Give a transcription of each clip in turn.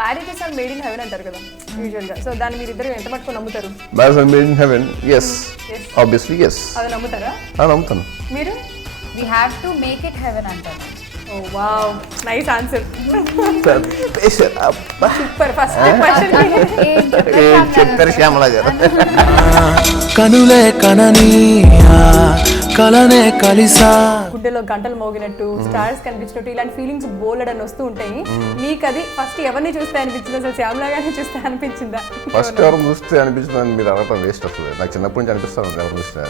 Marriages are made in heaven అంటారు కదా usual గా. సో దాన్ని మీరు ఇద్దరు ఎంత మటుకు నమ్ముతారు? Marriage or made in haven, yes, obviously yes. అది నమ్ముతారా? నమ్ముతాను. మీరు? We have to make it heaven అంటారు. Oh wow, nice answer. Super. First question చెప్పారు శ్యామల గారు. కనులే కనని కలనే కలిసా, గుడ్డలో గంటలు మోగినట్టు, స్టార్స్ కనిపించినట్టు, ఇలాంటి ఫీలింగ్స్ బోల్డ్ అని వస్తూ ఉంటాయి. మీకు అది ఫస్ట్ ఎవరిని చూస్తే అనిపించింది? అసలు శ్యామల గారిని చూస్తే అనిపించిందా? ఫస్ట్ ఎవరు చూస్తే అనిపించిందని మీరు అడగటం వేస్ట్ వస్తుంది. నాకు చిన్నప్పటి నుంచి అనిపిస్తాను ఎవరు చూస్తే.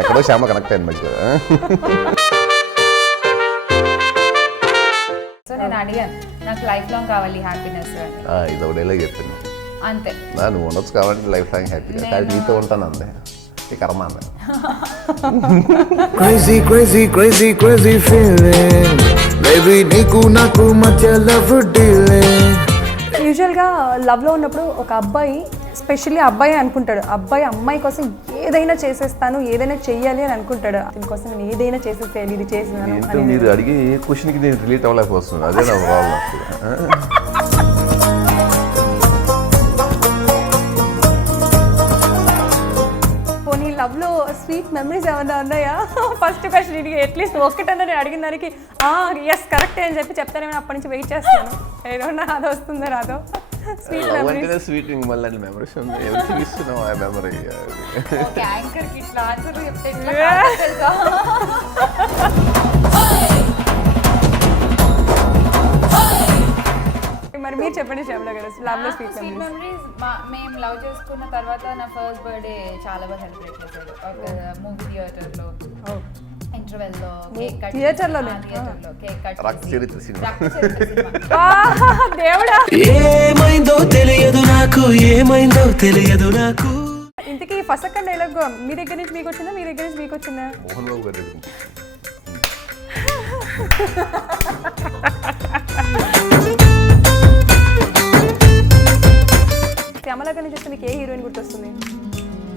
ఎక్కడో శ్యామ కనెక్ట్ అయింది మధ్య. సో నేను అడిగాను, నాకు లైఫ్ లాంగ్ కావాలి హ్యాపీనెస్ అని. ఇది ఒకటేలా చెప్పింది అంతే. నువ్వు ఉండొచ్చు కాబట్టి లైఫ్ లాంగ్ హ్యాపీగా, కానీ నీతో ఉంటాను అంతే. ఈ కర్మ అందే. crazy crazy crazy crazy feeling baby నీకు నాకు మధ్య లవ్ డీలింగ్. యూజువల్గా లవ్లో ఉన్నప్పుడు ఒక అబ్బాయి, స్పెషల్లీ అబ్బాయి అనుకుంటాడు, అబ్బాయి అమ్మాయి కోసం ఏదైనా చేసేస్తాను, ఏదైనా చెయ్యాలి అని అనుకుంటాడు. దీనికోసం నేను ఏదైనా చేసేసేయాలి, ఇది చేసేదాను ఏంటో అని. మీరు అడిగి క్వశ్చన్కి నేను రిలేట్ అవ్వలేకపోతుంది. అదే నా ప్రాబ్లం. పోనీ లవ్లో స్వీట్ మెమరీస్ ఏమైనా ఉన్నాయా? ఫస్ట్ క్వశ్చన్ ఇది అట్లీస్ట్ ఒక్కటన్నా నేను అడిగిన దానికి ఎస్ కరెక్టే అని చెప్తానేమో. అప్పటి నుంచి వెయిట్ చేస్తాను, ఏదన్నా అది వస్తుందో రాదో. Sweet memories. స్వీట్ మళ్ళీ మెమరీస్ ఉంది. ఎవరికి ఇస్తున్నావు ఆ మెమరీ? ఓకే, యాంకర్ కి ఇట్లా ఆన్సర్ చెప్తే ఎట్లా కాదు తెలుసా? మరి మీరు చెప్పండి శ్యామల గారు, లవ్లో స్వీట్ స్వీట్ మెమరీస్. మెమరీస్ మేము లవ్ చేసుకున్న తర్వాత నా ఫస్ట్ బర్త్డే చాలా బాగా సెలబ్రేట్ చేశాడు. ఒక మూవీ థియేటర్లో, ఇంటర్వెల్లో కేక్ కట్, థియేటర్లోనే? థియేటర్లో కేక్ కట్ రక్త చరిత్ర సినిమా. దేవుడా, ఏమైందో తెలియదు నాకు, ఏమైందో తెలియదు నాకు. ఇంతకీ ఫస్ట్ సెకండ్ డైలాగ్ మీ దగ్గర నుంచి మీకు వచ్చిందా, మీ దగ్గర నుంచి మీకు వచ్చిందా? మోహన్ బాబు గారు. శ్యామల గారిని చూస్తే మీకు ఏ హీరోయిన్ గుర్తొస్తుంది?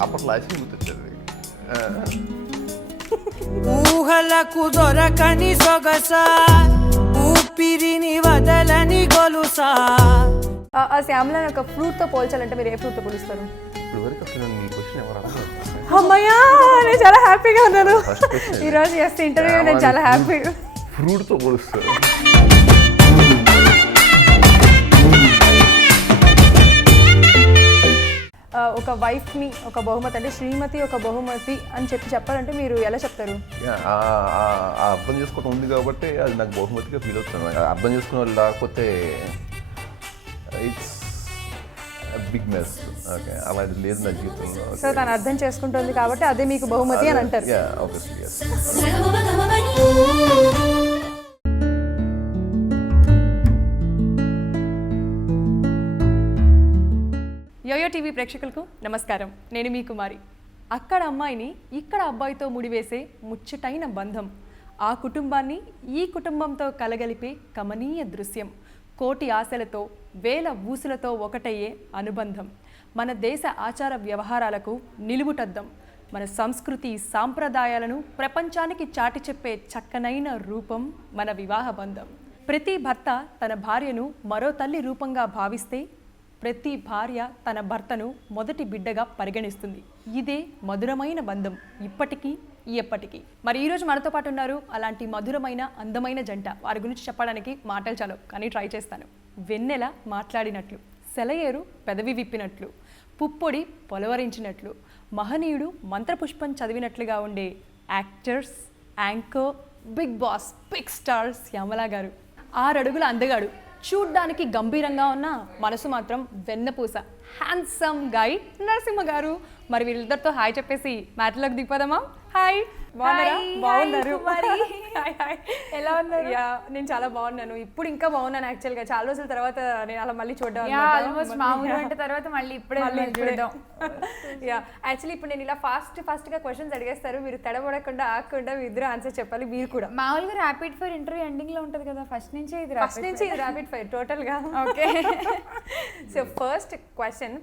అప్పట్లో లాస్ట్ గుర్తొచ్చారు. ఊహలకు దొరకని సొగస, ఊపిరిని వదలని గొలుసా. ఆ శ్యామలని ఒక ఫ్రూట్తో పోల్చాలంటే మీరు ఏ ఫ్రూట్తో పోలుస్తారు? ఇప్పుడు వరకు అసలు మీ క్వశ్చన్ ఎవరు అడగలేదు. అమ్మయ్యా, నేను చాలా హ్యాపీగా ఉన్నాను First question. ఈరోజు చేస్తే ఇంటర్వ్యూ. నేను చాలా హ్యాపీ. ఫ్రూట్తో పోలుస్తారు. ఒక వైఫ్ని ఒక బహుమతి, అంటే శ్రీమతి ఒక బహుమతి అని చెప్పాలంటే మీరు ఎలా చెప్తారు? అర్థం చేసుకోవడం ఉంది కాబట్టి అది నాకు బహుమతిగా ఫీల్ అవుతుంది. అర్థం చేసుకునే వాళ్ళు లేకపోతే ఇట్స్ బిగ్ మెస్. ఓకే, అలాంటి లేదు నా జీవితంలో. సో తను అర్థం చేసుకుంటుంది కాబట్టి అదే మీకు బహుమతి అని అంటారు. Obviously yes. యోయో టీవీ ప్రేక్షకులకు నమస్కారం. నేను మీ కుమారి. అక్కడ అమ్మాయిని ఇక్కడ అబ్బాయితో ముడివేసే ముచ్చటైన బంధం, ఆ కుటుంబాన్ని ఈ కుటుంబంతో కలగలిపే కమనీయ దృశ్యం, కోటి ఆశలతో వేల ఊసులతో ఒకటయ్యే అనుబంధం, మన దేశ ఆచార వ్యవహారాలకు నిలువుటద్దం, మన సంస్కృతి సాంప్రదాయాలను ప్రపంచానికి చాటి చెప్పే చక్కనైన రూపం మన వివాహ బంధం. ప్రతి భర్త తన భార్యను మరో తల్లి రూపంగా భావిస్తే ప్రతి భార్య తన భర్తను మొదటి బిడ్డగా పరిగణిస్తుంది. ఇదే మధురమైన బంధం, ఇప్పటికీ ఎప్పటికీ. మరి ఈరోజు మనతో పాటు ఉన్నారు అలాంటి మధురమైన అందమైన జంట. వారి గురించి చెప్పడానికి మాటలు చాలు, కానీ ట్రై చేస్తాను. వెన్నెల మాట్లాడినట్లు, సెలయేరు పెదవి విప్పినట్లు, పుప్పొడి పొలవరించినట్లు, మహనీయుడు మంత్రపుష్పం చదివినట్లుగా ఉండే actors, anchor, Bigg Boss, big star Shyamala గారు. 6 అడుగుల అందగాడు, చూడ్డానికి గంభీరంగా ఉన్న మనసు మాత్రం వెన్నపూస, హ్యాండ్సమ్ గాయ్ నరసింహ గారు. మరి వీళ్ళిద్దరితో హాయ్ చెప్పేసి మ్యాటర్లోకి దిగిపోదామా? హాయ్, బాగున్నారా? బాగున్నారు. ఎలా ఉన్నారు? నేను చాలా బాగున్నాను. ఇప్పుడు ఇంకా బాగున్నాను. యాక్చువల్గా చాలా రోజుల తర్వాత నేను అలా మళ్ళీ చూడడం. ఆల్మోస్ట్ మామూలు అంటే తర్వాత మళ్ళీ ఇప్పుడే చూడడం. యాక్చువల్లీ ఇప్పుడు నేను ఇలా ఫాస్ట్గా క్వశ్చన్స్ అడిగేస్తారు, మీరు తడబడకుండా ఆగకుండా మీ ఇద్దరు ఆన్సర్ చెప్పాలి. మీరు కూడా మామూలుగా ర్యాపిడ్ ఫైర్ ఇంటర్వ్యూ ఎండింగ్ లో ఉంటది కదా, ఫస్ట్ నుంచి ఇది ర్యాపిడ్ ఫైర్ టోటల్గా. Okay, so first question,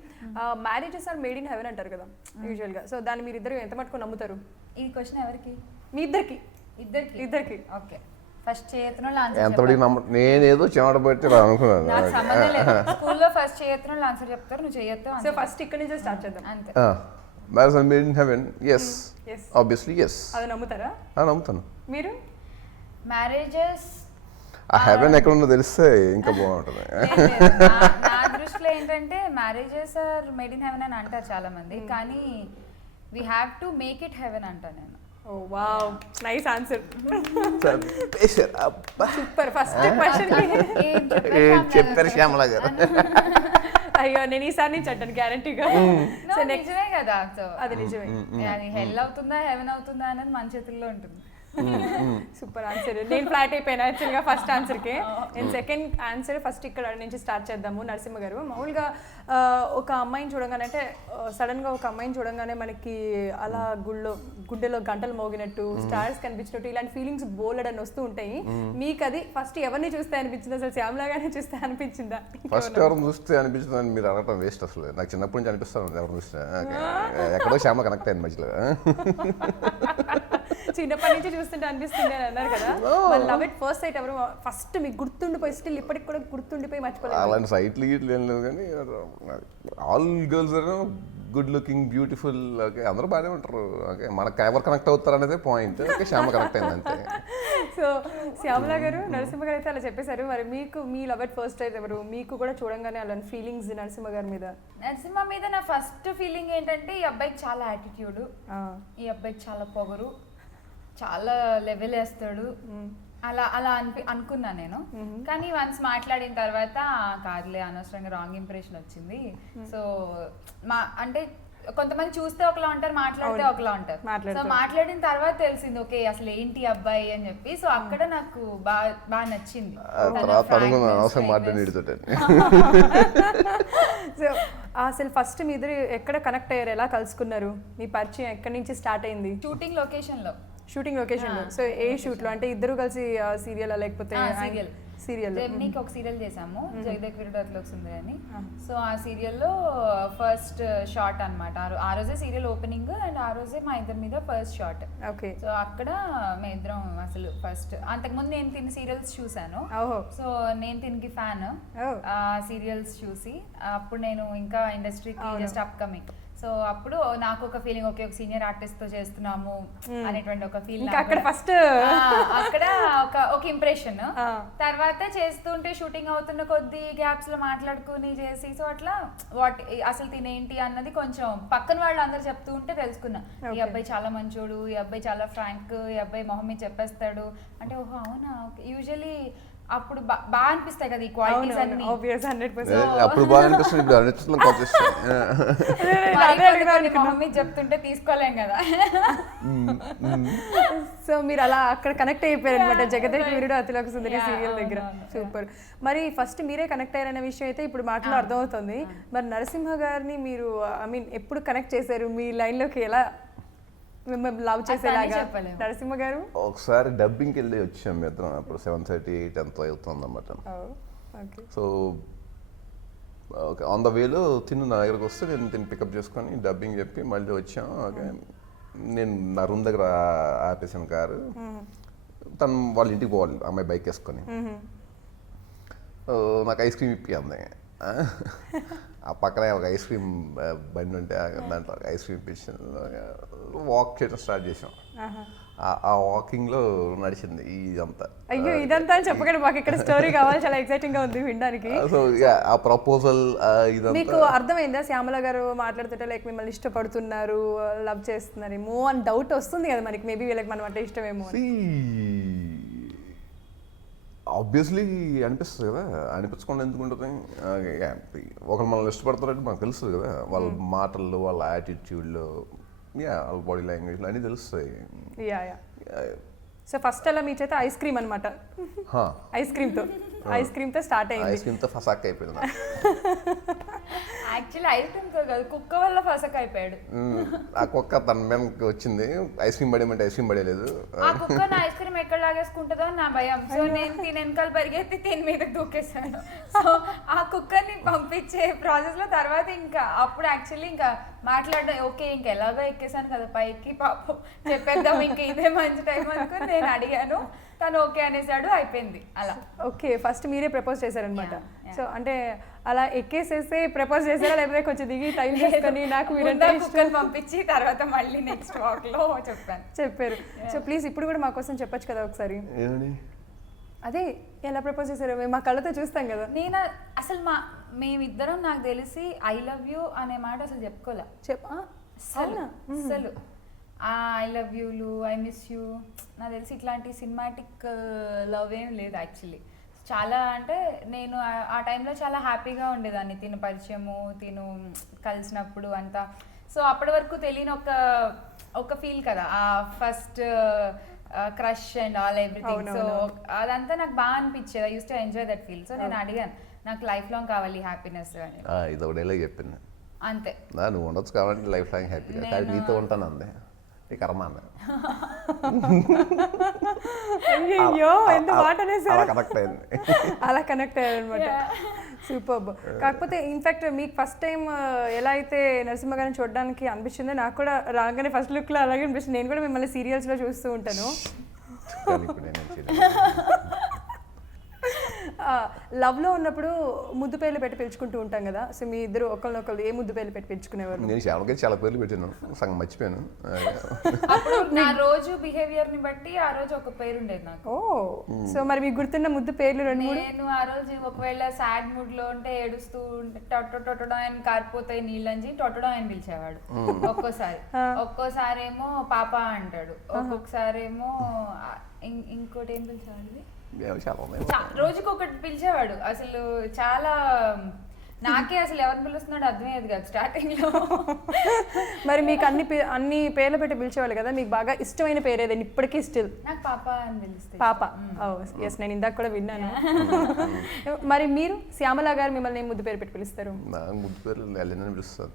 marriages are made in heaven అంటారు కదా యూజువల్గా. సో దాన్ని మీరు ఇద్దరు ఎంత మటుకు నమ్ముతారు? ఈ క్వశ్చన్ ఎవరికి? మీ ఇద్దరికి. ఇద్దరికి. ఇద్దరికి. ఓకే, ఫస్ట్ చేయత్నంలో ఆన్సర్ ఎంత పడికి నేనేదో చెమట పెట్టి ఇలా అనుకున్నాను. నాకు సంబంధం లేదు. స్కూల్లో ఫస్ట్ చేయత్నంలో ఆన్సర్ చెప్తారు, నువ్వు చేయొద్దు సో ఫస్ట్ ఇక్కడ నుంచి స్టార్ట్ చేద్దాం. అంతే. Marriage made in heaven, yes, Yes. Obviously yes, అది నమ్ముతారా నమ్ముతాను. మీరు? మ్యారేజెస్ ఆ హెవెన్ ఎక్కడ ఉందో తెలిస్తే ఇంకా బాగుంటుంది. నా దృష్టిలో ఏంటంటే marriages are made in heaven అని అంటారు చాలా మంది, కానీ we have to make it heaven అంటాను నేను. Oh wow, nice answer. అబ్బా. సూపర్. ఫస్ట్ క్వశ్చన్ ఏం చెప్పారు శ్యామల గారు. అయ్యో నేను ఈసారి నుంచి అంటాను గ్యారంటీగా. No, నిజమే కదా. సో అది నిజమే. అది హెల్ అవుతుందా హెవెన్ అవుతుందా అనేది మన చేతుల్లో ఉంటుంది. Super answer. నేను ఫ్లాట్ అయిపోయాను యాక్చువల్గా ఫస్ట్ ఆన్సర్కే. నేను సెకండ్ ఆన్సర్ ఫస్ట్ ఇక్కడ నుంచి స్టార్ట్ చేద్దాము. నరసింహ గారు, మామూలుగా ఒక అమ్మాయిని చూడంగానే, అంటే సడన్గా ఒక అమ్మాయిని చూడంగానే మనకి అలా గుండెలో గంటలు మోగినట్టు, స్టార్స్ కనిపించినట్టు, ఇలాంటి ఫీలింగ్స్ బోల్డ్ అని వస్తూ ఉంటాయి. మీకు అది ఫస్ట్ ఎవరిని చూస్తే అనిపించింది? అసలు శ్యామలాగానే చూస్తే అనిపించిందా? ఫస్ట్ ఎవరిని చూస్తే అనిపించిందని మీరు అడగటం వేస్ట్ అసలు. నాకు చిన్నప్పటి నుంచి అనిపిస్తాను ఎవరిని చూస్తే. ఎక్కడో శ్యామ కనెక్ట్ అయింది మధ్యలో. చిన్నప్పటి నుంచి చూస్తుంటే అనిపిస్తుంది అని అన్నారు కదా, లవ్ ఇట్ ఫస్ట్ సైట్ ఎవరు ఫస్ట్ మీకు గుర్తుండిపోయి, స్టిల్ ఇప్పటికి కూడా గుర్తుండిపోయి మర్చిపోలేదు? అలాంటి సైట్లు గీట్లు ఏం లేవు, కానీ all girls are good looking, beautiful. Okay, అందరూ బాగానే ఉంటారు. ఓకే, మనకు ఎవరు కనెక్ట్ అవుతారు అనేది పాయింట్. ఓకే, శ్యామ కనెక్ట్ అయింది అంతే. సో శ్యామలా గారు, నరసింహ గారు అయితే అలా చెప్పేశారు. మరి మీకు మీ లవ్ ఎట్ ఫస్ట్ అయితే ఎవరు? మీకు కూడా చూడంగానే అలాంటి ఫీలింగ్స్ నరసింహ గారి మీద? నరసింహ మీద నా ఫస్ట్ ఫీలింగ్ ఏంటంటే, ఈ అబ్బాయికి చాలా యాటిట్యూడ్, ఈ అబ్బాయికి చాలా పొగరు, చాలా లెవెల్ వేస్తాడు, అలా అలా అనుకున్నా నేను. కానీ వన్స్ మాట్లాడిన తర్వాత కాదులే, అనవసరంగా రాంగ్ ఇంప్రెషన్ వచ్చింది. సో అంటే కొంతమంది చూస్తే ఒకలా ఉంటారు, మాట్లాడితే ఒకలా ఉంటారు. సో మాట్లాడిన తర్వాత తెలిసింది ఓకే అసలు ఏంటి అబ్బాయి అని చెప్పి. సో అక్కడ నాకు బాగా నచ్చింది. సో అసలు ఫస్ట్ మీ ఇద్దరు ఎక్కడ కనెక్ట్ అయ్యారు? ఎలా కలుసుకున్నారు? మీ పరిచయం ఎక్కడి నుంచి స్టార్ట్ అయింది? షూటింగ్ లొకేషన్ లో. షూటింగ్ లొకేషన్ లో. సో ఏ షూట్ లో? అంటే ఇద్దరు కలిసి సీరియల్ లేకపోతే సీరియల్? నీకు ఒక సీరియల్ చేసాము, జగదేక్ వీరుడతలోకి సుందరి అని. సో ఆ సీరియల్లో ఫస్ట్ షాట్ అనమాట. ఆ రోజే సీరియల్ ఓపెనింగ్ అండ్ ఆ రోజే మా ఇద్దరి మీద ఫస్ట్ షాట్. ఓకే. సో అక్కడ మేము ఇద్దరం అసలు ఫస్ట్, అంతకుముందు నేను తిని సీరియల్స్ చూసాను. సో నేను తినికి ఫ్యాన్ ఆ సీరియల్స్ చూసి. అప్పుడు నేను ఇంకా ఇండస్ట్రీకి జస్ట్ అప్కమింగ్. సో అప్పుడు నాకు ఒక ఫీలింగ్, ఓకే ఒక సీనియర్ ఆర్టిస్ట్ తో చేస్తున్నాము అనేటువంటి ఒక ఫీలింగ్. అక్కడ ఫస్ట్ అక్కడ ఒక ఇంప్రెషన్. తర్వాత చేస్తుంటే షూటింగ్ అవుతున్న కొద్ది గ్యాప్స్ లో మాట్లాడుకుని చేసి, సో అట్లా వాట్ అసలు తినేంటి అన్నది కొంచెం పక్కన వాళ్ళు అందరు చెప్తూ ఉంటే తెలుసుకున్నా. ఈ అబ్బాయి చాలా మంచోడు, ఈ అబ్బాయి చాలా ఫ్రాంక్, ఈ అబ్బాయి మొహం మీద చెప్పేస్తాడు అంటే ఓహో అవునా. మొహం అప్పుడు బాగా అనిపిస్తాయి కదా ఈ క్వాలిటీస్ అన్ని. అప్పుడు బాగా అనిపిస్తుంది, ఇప్పుడు అనిపిస్తుంది. మొహం మీద చెప్తుంటే తీసుకోలేం కదా. సో మీరు అలా అక్కడ కనెక్ట్ అయిపోయారు అనమాట జగదేక్ వీరుడు అతిలోక సుందరి సీరియల్ దగ్గర. సూపర్. మరి ఫస్ట్ మీరే కనెక్ట్ అయ్యారనే విషయం అయితే ఇప్పుడు మాటలో అర్థమవుతుంది. మరి నరసింహ గారిని మీరు ఐ మీన్ ఎప్పుడు కనెక్ట్ చేశారు? మీ లైన్ లోకి ఎలా మిమ్మల్ని లవ్ చేసేలాగా నరసింహ గారు? ఒకసారి డబ్బింగ్కి వెళ్ళి వచ్చాం ఇద్దరం. అప్పుడు 7:30, 8 అవుతుంది అన్నమాట. సో ఓకే, ఆన్ ద వేలో తిను నా దగ్గరకు వస్తే నేను తిని పికప్ చేసుకొని డబ్బింగ్ చెప్పి మళ్ళీ వచ్చాం. ఓకే, నేను నా రూమ్ దగ్గర ఆపేసాను కారు. తను వాళ్ళ ఇంటికి పోవాలి అమ్మాయి బైక్ వేసుకొని. నాకు ఐస్ క్రీమ్ ఇప్పి అంది. ఆ పక్కనే ఒక ఐస్ క్రీమ్ బండి ఉంటే దాంట్లో ఐస్ క్రీమ్ ఇప్పించాను. వాక్ చేయడం స్టార్ట్ చేసాం. ఆ వాకింగ్ లో నడిచింది ఇదంతా. అయ్యో ఇదంతా అని చెప్పకండి, మాకు ఇక్కడ స్టోరీ కావాలి, చాలా ఎక్సైటింగ్ గా ఉంది వినడానికి. సో ఆ ప్రపోజల్ మీకు అర్థమైందా శ్యామల గారు మాట్లాడుతుంటే లైక్ మిమ్మల్ని ఇష్టపడుతున్నారు, లవ్ చేస్తున్నారేమో అని డౌట్ వస్తుంది కదా మనకి? మేబీ వీళ్ళకి మనం అంటే ఇష్టమేమో. ఆబ్వియస్లీ అనిపిస్తుంది కదా, అనిపించకుండా ఎందుకు ఉంటుంది? ఒకరు మనల్ని ఇష్టపడతారంటే మనకు తెలుస్తుంది కదా, వాళ్ళ మాటల్లో, వాళ్ళ యాటిట్యూడ్లో, వాళ్ళ బాడీ లాంగ్వేజ్లో అన్నీ తెలుస్తాయి. సో ఫస్ట్ అలా మీ చేత ఐస్ క్రీమ్ అనమాట. ఐస్ క్రీమ్ తో స్టార్ట్ అయింది. ఐస్ క్రీమ్ తో ఫసాక్ అయిపోయింది. యాక్చువల్లీ ఐస్ క్రీమ్ తో కాదు, కుక్క వల్ల ఫసక్ అయిపోయాడు. ఆ కుక్క తన మీదకి వచ్చింది, ఐస్ క్రీమ్ పడేయమంటే ఐస్ క్రీమ్ పడేయలేదు. ఆ కుక్క నా ఐస్ క్రీమ్ ఎక్కడ లాగేసుకుంటుందో అని నా భయం. సో నేను తిని వెనకాల పరిగెత్తి తిని మీదకి దూకేసాను. సో ఆ కుక్కని పంపించే ప్రాసెస్ లో తర్వాత ఇంకా అప్పుడు యాక్చువల్లీ ఇంకా మాట్లాడడం ఓకే, ఇంకా ఎలాగో ఎక్కేసాను కదా పైకి, పాపం చెప్పేద్దాం ఇంకా ఇదే మంచి టైం అనుకుని నేను అడిగాను. తను ఓకే అనేసాడు, అయిపోయింది అలా. ఓకే, ఫస్ట్ మీరే ప్రపోజ్ చేశారనమాట. Yeah, yeah. సో అంటే అలా ఎక్కేసేస్తే ప్రపోజ్ చేశారా, లేకపోతే కొంచెం దిగి టైం చేసుకొని నాకు మీరంటే ముందు ఇష్టం కుక్కని పంపించి తర్వాత మళ్ళీ నెక్స్ట్ వాక్ లో చెప్పాను. చెప్పారు? సో ప్లీజ్ ఇప్పుడు కూడా మా కోసం చెప్పొచ్చు కదా ఒకసారి. ఏమని? అదే ఎలా ప్రపోజ్ చేశారు, మేము మా కళ్ళతో చూస్తాం కదా. నేను అసలు మేమిద్దరం నాకు తెలిసి ఐ లవ్ యూ అనే మాట అసలు చెప్పుకోలే. అసలు ఐ లవ్ యూలు, ఐ మిస్ యూ, నాకు తెలిసి ఇట్లాంటి సినిమాటిక్ లవ్ ఏం లేదు యాక్చువల్లీ. చాలా అంటే నేను ఆ టైంలో చాలా హ్యాపీగా ఉండేదాన్ని, తిను పరిచయము, తిను కలిసినప్పుడు అంతా. సో అప్పటి వరకు తెలియని ఒక ఫీల్ కదా, ఆ first crush and all everything. So అదంతా నాకు బాగా అనిపించేది. I use to enjoy that feel. So నేను అడిగాను, నాకు లైఫ్ లాంగ్ కావాలి హ్యాపీనెస్ అని. ఇది ఒకటేలా చెప్పింది అంతే. నువ్వు ఉండొచ్చు కాబట్టి లైఫ్ లాంగ్ హ్యాపీగా, కానీ నీతో ఉంటాను అందే నీ కర్మ అందే. అయ్యో ఎంత మాట అనేసారు. కనెక్ట్ అయింది. అలా కనెక్ట్ అయ్యారు అనమాట. సూపర్. కాకపోతే ఇన్ఫాక్ట్ మీకు ఫస్ట్ టైం ఎలా అయితే నరసింహ గారిని చూడడానికి అనిపించిందో, నాకు కూడా రాగానే ఫస్ట్ లుక్లో అలాగే అనిపిస్తుంది. నేను కూడా మిమ్మల్ని సీరియల్స్లో చూస్తూ ఉంటాను. లవ్లో ఉన్నప్పుడు ముద్దు పేర్లు పెట్టి పిలుచుకుంటూ ఉంటాం కదా. సో మీ ఇద్దరు ఒకళ్ళనొకళ్ళు ఏ ముద్దు పేర్లు పెట్టి పిలుచుకునేవారు? నేను శ్యామకి చాలా పేర్లు పెట్టాను, సగం మర్చిపోయాను. అప్పుడు నా రోజు బిహేవియర్ ని బట్టి ఆ రోజు ఒక పేరు ఉండేది నాకు. ఓ, సో మరి మీకు గుర్తున్న ముద్దు పేర్లు రెండు మూడు? నేను ఆ రోజు ఒకవేళ సాడ్ మూడ్ లో ఉంటే ఏడుస్తూ టొట్టడం ఆయన కారిపోతాయి నీళ్ళని టొట్టడం ఆయన పిలిచేవాడు ఒక్కోసారి ఏమో పాప అంటాడు, ఒక్కొక్కసారి ఏమో ఇంకోటి ఏం పిలిచేవాడు, రోజుకి ఒకటి పిలిచేవాడు. అసలు చాలా నాకే అసలు ఎవరిని పిలుస్తున్నాడు అర్థమయ్యేది కాదు స్టార్టింగ్ లో. మరి మీకు అన్ని పేర్లు పెట్టి పిలిచేవాళ్ళు కదా, మీకు బాగా ఇష్టమైన పేరు ఏదైనా ఇప్పటికీ స్టిల్? నాకు పాప అని పిలుస్తాయి. పాప. ఎస్, నేను ఇందాక కూడా విన్నాను. మరి మీరు శ్యామల గారు మిమ్మల్ని ఏం ముద్దు పేరు పెట్టి పిలుస్తారు? ముద్దు పేరు ఎల్లెన్ అని పిలుస్తారు.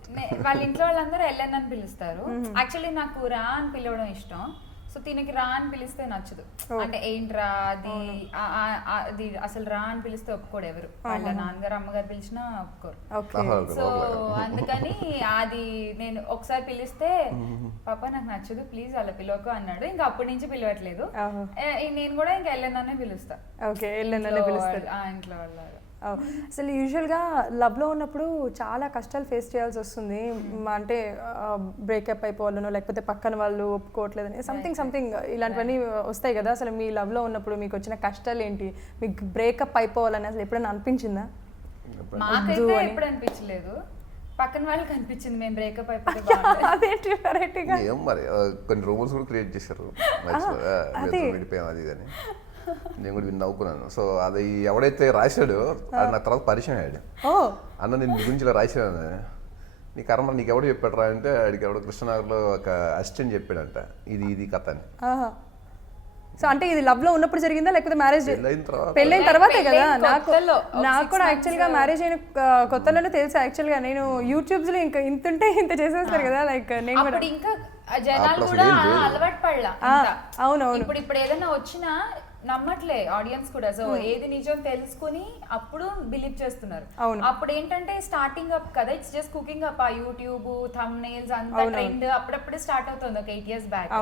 వాళ్ళ ఇంట్లో వాళ్ళందరూ ఎల్లెన్ అని పిలుస్తారు. యాక్చువల్లీ నాకు రా అని పిలవడం ఇష్టం. సో తినకి రా అని పిలిస్తే నచ్చదు. అంటే ఏంట్రా అది అసలు రా అని పిలిస్తే ఒప్పుకోడు ఎవరు. వాళ్ళ నాన్నగారు అమ్మగారు పిలిచినా ఒప్పుకోరు. సో అందుకని అది నేను ఒకసారి పిలిస్తే పాప నాకు నచ్చదు ప్లీజ్ అలా పిలవకు అన్నాడు. ఇంకా అప్పటి నుంచి పిలవట్లేదు. నేను కూడా ఇంకా ఎల్లెన్ననే పిలుస్తా. ఇంట్లో వాళ్ళ అసలు యూజువల్గా లవ్లో ఉన్నప్పుడు చాలా కష్టాలు ఫేస్ చేయాల్సి వస్తుంది. అంటే బ్రేకప్ అయిపోవాలనో, లేకపోతే పక్కన వాళ్ళు ఒప్పుకోవట్లేదని సంథింగ్ ఇలాంటివన్నీ వస్తాయి కదా. అసలు మీ లవ్లో ఉన్నప్పుడు మీకు వచ్చిన కష్టాలు ఏంటి? మీకు బ్రేకప్ అయిపోవాలని అసలు ఎప్పుడైనా అనిపించిందా? మాకైతే ఎప్పుడు అనిపించలేదు, పక్కన వాళ్ళకి అనిపించింది మేము బ్రేకప్ అయిపోతే. ఏం మరి కొన్ని రూమర్స్ కూడా క్రియేట్ చేశారు విడిపోయాం అది అని. నేను కూడా విని నవ్వుకున్నాను. సో అది ఎవడైతే రాశాడో అది నాకు తర్వాత పరిచయం అయ్యాడు. అన్న నేను నీ గురించి ఇలా రాశాను, నీ కర్మ నీకు ఎవడు చెప్పాడు రా అంటే, ఆడికి ఎవడో కృష్ణనగర్లో ఒక అసిస్టెంట్ చెప్పాడంట ఇది కథ అని. సో అంటే ఇది లవ్ లో ఉన్నప్పుడు జరిగిందా లేకపోతే మ్యారేజ్ పెళ్ళైన తర్వాతే కదా? నాకు కూడా యాక్చువల్ గా మ్యారేజ్ అయిన కొత్తలోనే తెలుసు. యాక్చువల్ గా నేను యూట్యూబ్స్ లో ఇంకా ఇంతుంటే ఇంత చేసేస్తారు కదా, లైక్ నేను కూడా ఇంకా జనాలు కూడా అలవాటు పడలా. అవునవును. ఇప్పుడు ఏదైనా వచ్చినా నమ్మట్లే ఆడియన్స్ కూడా. సో ఏది నిజం తెలుసుకుని అప్పుడు బిలీవ్ చేస్తున్నారు. అప్పుడు ఏంటంటే స్టార్టింగ్ అప్ కదా, ఇట్స్ జస్ట్ కుకింగ్ అప్. ఆ యూట్యూబ్ థంబ్నెయిల్స్ అంతా ట్రెండ్ అప్పుడప్పుడు స్టార్ట్ అవుతుంది ఒక 8 years బ్యాక్.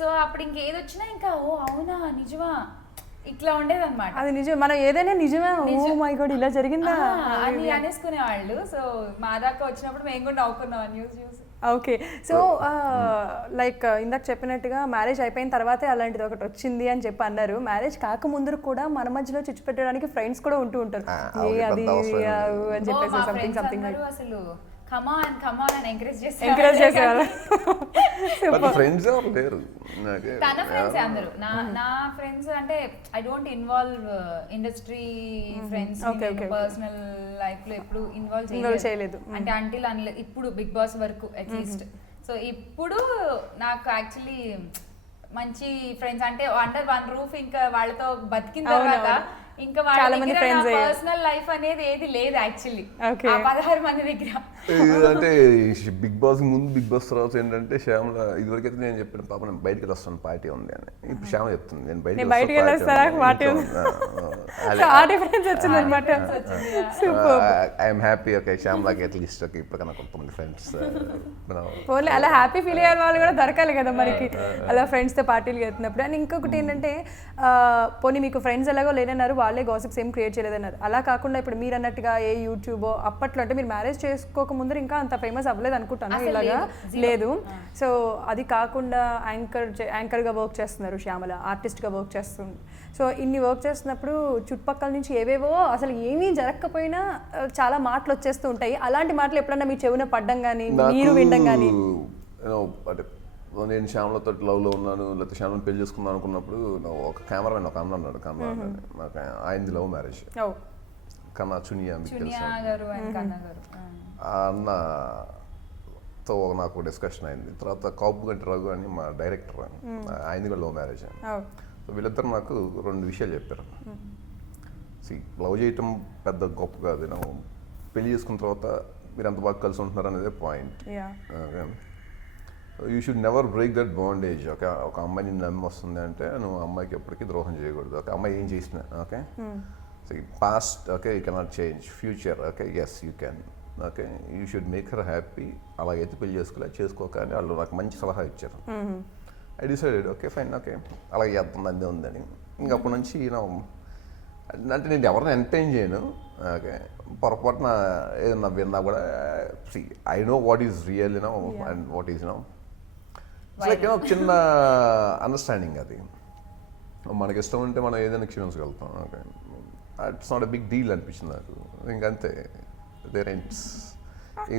సో అప్పుడు ఇంకేది వచ్చినా ఇంకా ఓ అవునా నిజమా ఇట్లా ఉండేది అనమాట. అది నిజం, మనం ఏదైనా నిజమే, ఓ మై గాడ్ ఇలా జరిగిందా అని అనేసుకునే వాళ్ళు. సో మా దాకా వచ్చినప్పుడు మేము కూడా నవ్వుకున్నాం న్యూస్ చూసి. ఓకే. సో లైక్ ఇందాక చెప్పినట్టుగా మ్యారేజ్ అయిపోయిన తర్వాతే అలాంటిది ఒకటి వచ్చింది అని చెప్పి అన్నారు. మ్యారేజ్ కాకముందు కూడా మన మధ్యలో చిచ్చు పెట్టడానికి ఫ్రెండ్స్ కూడా ఉంటూ ఉంటారు, అది అని చెప్పేసి సంథింగ్ అసలు కమాన్ అని ఎంకరేజ్ చేసేవాళ్ళు. ఫ్రెండ్స్ లేరు తన ఫ్రెండ్స్ అందరూ. నా ఫ్రెండ్స్ అంటే I don't involve industry friends personal life లో ఎప్పుడు ఇన్వాల్వ్ చేయలేదు. అంటే అంటిల్ ఇప్పుడు బిగ్ బాస్ వరకు అట్లీస్ట్. సో ఇప్పుడు నాకు యాక్చువల్లీ మంచి ఫ్రెండ్స్ అంటే అండర్ వన్ రూఫ్ ఇంకా వాళ్ళతో బతికిన తర్వాత ఇంకా చాలా మంది friends అయ్యారు. పర్సనల్ లైఫ్ అనేది ఏది లేదు యాక్చువల్లీ Okay. ఆ 16 మంది దగ్గర. అంటే బిగ్ బాస్ ముందు బిగ్ బాస్ తర్వాత ఏంటంటే శ్యామల ఇదివరకైతే నేను చెప్పిన పాప నేను బయటకి వస్తాను పార్టీ ఉంది అని. ఇప్పుడు శ్యామ చెప్తుంది నేను నేను బయటికి వెళ్ళొస్తారా పార్టీ ఉంది. సో ఆ డిఫరెన్స్ వచ్చింది అనమాట. ఐఎమ్ హ్యాపీ ఓకే శ్యామలాకి అట్లీస్ట్ ఓకే ఇప్పుడు కన్నా కొంతమంది ఫ్రెండ్స్ పోలే అలా హ్యాపీ ఫీల్ అయ్యే వాళ్ళు కూడా దొరకాలి కదా మనకి అలా ఫ్రెండ్స్తో పార్టీలు వెళ్తున్నప్పుడు. అండ్ ఇంకొకటి ఏంటంటే పోనీ మీకు ఫ్రెండ్స్ ఎలాగో లేనన్నారు, వాళ్ళే గాసిప్స్ ఏం క్రియేట్ చేయలేదన్నారు. అలా కాకుండా ఇప్పుడు మీరు అన్నట్టుగా ఏ యూట్యూబో అప్పట్లో అంటే మీరు మ్యారేజ్ చేసుకోక ముందు ఇంకా అంత ఫేమస్ అవ్వలేదు అనుకుంటాను ఇలాగా లేదు. సో అది కాకుండా యాంకర్గా వర్క్ చేస్తున్నారు శ్యామల, ఆర్టిస్ట్గా వర్క్ చేస్తుంది. సో ఇన్ని వర్క్ చేస్తున్నప్పుడు చుట్టుపక్కల నుంచి ఏవేవో అసలు ఏమీ జరగకపోయినా చాలా మాటలు వచ్చేస్తూ ఉంటాయి. అలాంటి మాటలు ఎప్పుడన్నా మీ చెవున పడ్డం కానీ మీరు వినడం కానీ? అంటే నేను శ్యామలతో లవ్లో ఉన్నాను లేకపోతే శ్యామలను పెళ్లి చేసుకుందాం అనుకున్నప్పుడు ఒక కెమెరామెన్ ఒక అన్న అన్నాడు, కెమెరామెన్ నాకు ఆయనది లవ్ మ్యారేజ్ కన్నా చునియా మీకు తెలుసు గారు and కన్నా గారు. ఆ అన్నతో నాకు డిస్కషన్ అయింది. తర్వాత కాపు గంటి రఘు అని మా డైరెక్టర్ ఆయనది కూడా లవ్ మ్యారేజ్ అని. సో వీళ్ళిద్దరు నాకు 2 విషయాలు చెప్పారు. లవ్ చేయటం పెద్ద గొప్ప కాదు, పెళ్లి చేసుకున్న తర్వాత మీరు ఎంత బాగా కలిసి ఉంటున్నారు అనేది point. You should never break that bondage. Okay, ఒక అమ్మాయి నిన్ను నమ్మి వస్తుంది అంటే నువ్వు అమ్మాయికి ఎప్పటికీ ద్రోహం చేయకూడదు. ఒక అమ్మాయి ఏం చేసినా okay, so past okay you cannot change, future okay yes you can. Okay, you should make her happy. అలాగైతే పెళ్లి చేసుకోక అని వాళ్ళు నాకు మంచి సలహా ఇచ్చారు. I decided okay fine okay అలాగే చేస్తుంది అందే ఉందని. ఇంకా అప్పటి నుంచి అంటే నేను ఎవరిని ఎంటర్టైన్ చేయను. ఓకే, పొరపాటున ఏదన్నా విన్నా కూడా I know what is real and what is like చిన్న అండర్స్టాండింగ్. అది మనకి ఇష్టం ఉంటే మనం ఏదైనా క్షమించగలుగుతాం. Okay, it's not a big deal అనిపించింది నాకు. ఇంకంతే,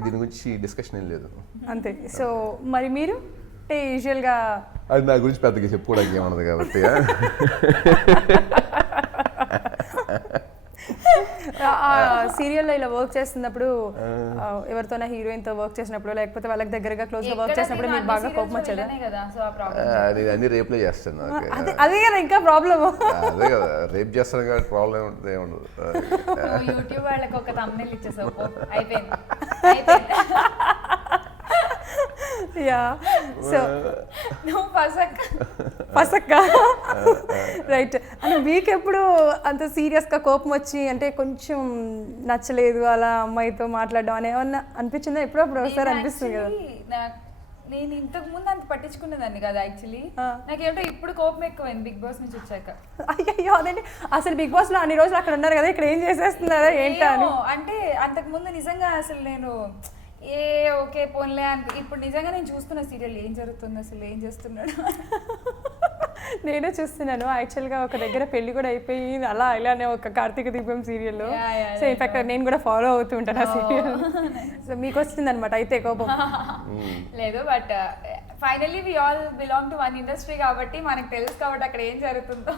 దీని గురించి డిస్కషన్ ఏం లేదు అంతే. సో మరి మీరు అంటే యూజువల్గా అది నా గురించి పెద్దగా చెప్పుకోవడానికి ఏమన్నది కాబట్టి సీరియల్లో ఇలా వర్క్ చేస్తున్నప్పుడు ఎవరితోనా హీరోయిన్తో వర్క్ చేసినప్పుడు లేకపోతే వాళ్ళకి దగ్గరగా క్లోజ్గా వర్క్ చేసినప్పుడు మీకు బాగా కోపం వచ్చేదా? నేను అన్ని రేప్లే చేస్తాను. అదే కదా ఇంకా ప్రాబ్లమ్. అదే కదా, రేప్ చేస్తాను కాబట్టి ప్రాబ్లం ఏముంటుంది, ఏముండదు. యూట్యూబ్ వాళ్ళకి ఒక thumbnail ఇచ్చేసావు, అయిపోయింది. యా, సో నువ్వు పసక్క రైట్. అంటే మీకు ఎప్పుడు అంత సీరియస్గా కోపం వచ్చి అంటే కొంచెం నచ్చలేదు అలా అమ్మాయితో మాట్లాడడం అని ఏమన్నా అనిపించిందా? ఎప్పుడప్పుడు ఒకసారి అనిపిస్తుంది కదా. నేను ఇంతకు ముందు అంత పట్టించుకునేదాన్ని కదా యాక్చువల్లీ. నాకేంటో ఇప్పుడు కోపం ఎక్కువైంది బిగ్ బాస్ నుంచి వచ్చాక. అయ్యో అదేంటి, అసలు బిగ్ బాస్ లో అన్ని రోజులు అక్కడ ఉన్నారు కదా, ఇక్కడ ఏం చేసేస్తున్నారా ఏంటా అని. అంటే అంతకు ముందు నిజంగా అసలు నేను ఓకే పోన్లే అని. ఇప్పుడు నిజంగా నేను చూస్తున్నా సీరియల్ ఏం జరుగుతుంది, అసలు ఏం చేస్తున్నాడు. నేనే చూస్తున్నాను యాక్చువల్గా. ఒక దగ్గర పెళ్లి కూడా అయిపోయి అలా ఇలానే ఒక కార్తీక దీపం సీరియల్లో. సో ఇన్ఫాక్ట్ నేను కూడా ఫాలో అవుతూ ఉంటాను ఆ సీరియల్. సో మీకు వచ్చింది అనమాట అయితే కోపం? లేదు, but finally we all belong to one industry కాబట్టి మనకు తెలుసు కాబట్టి అక్కడ ఏం జరుగుతుందో.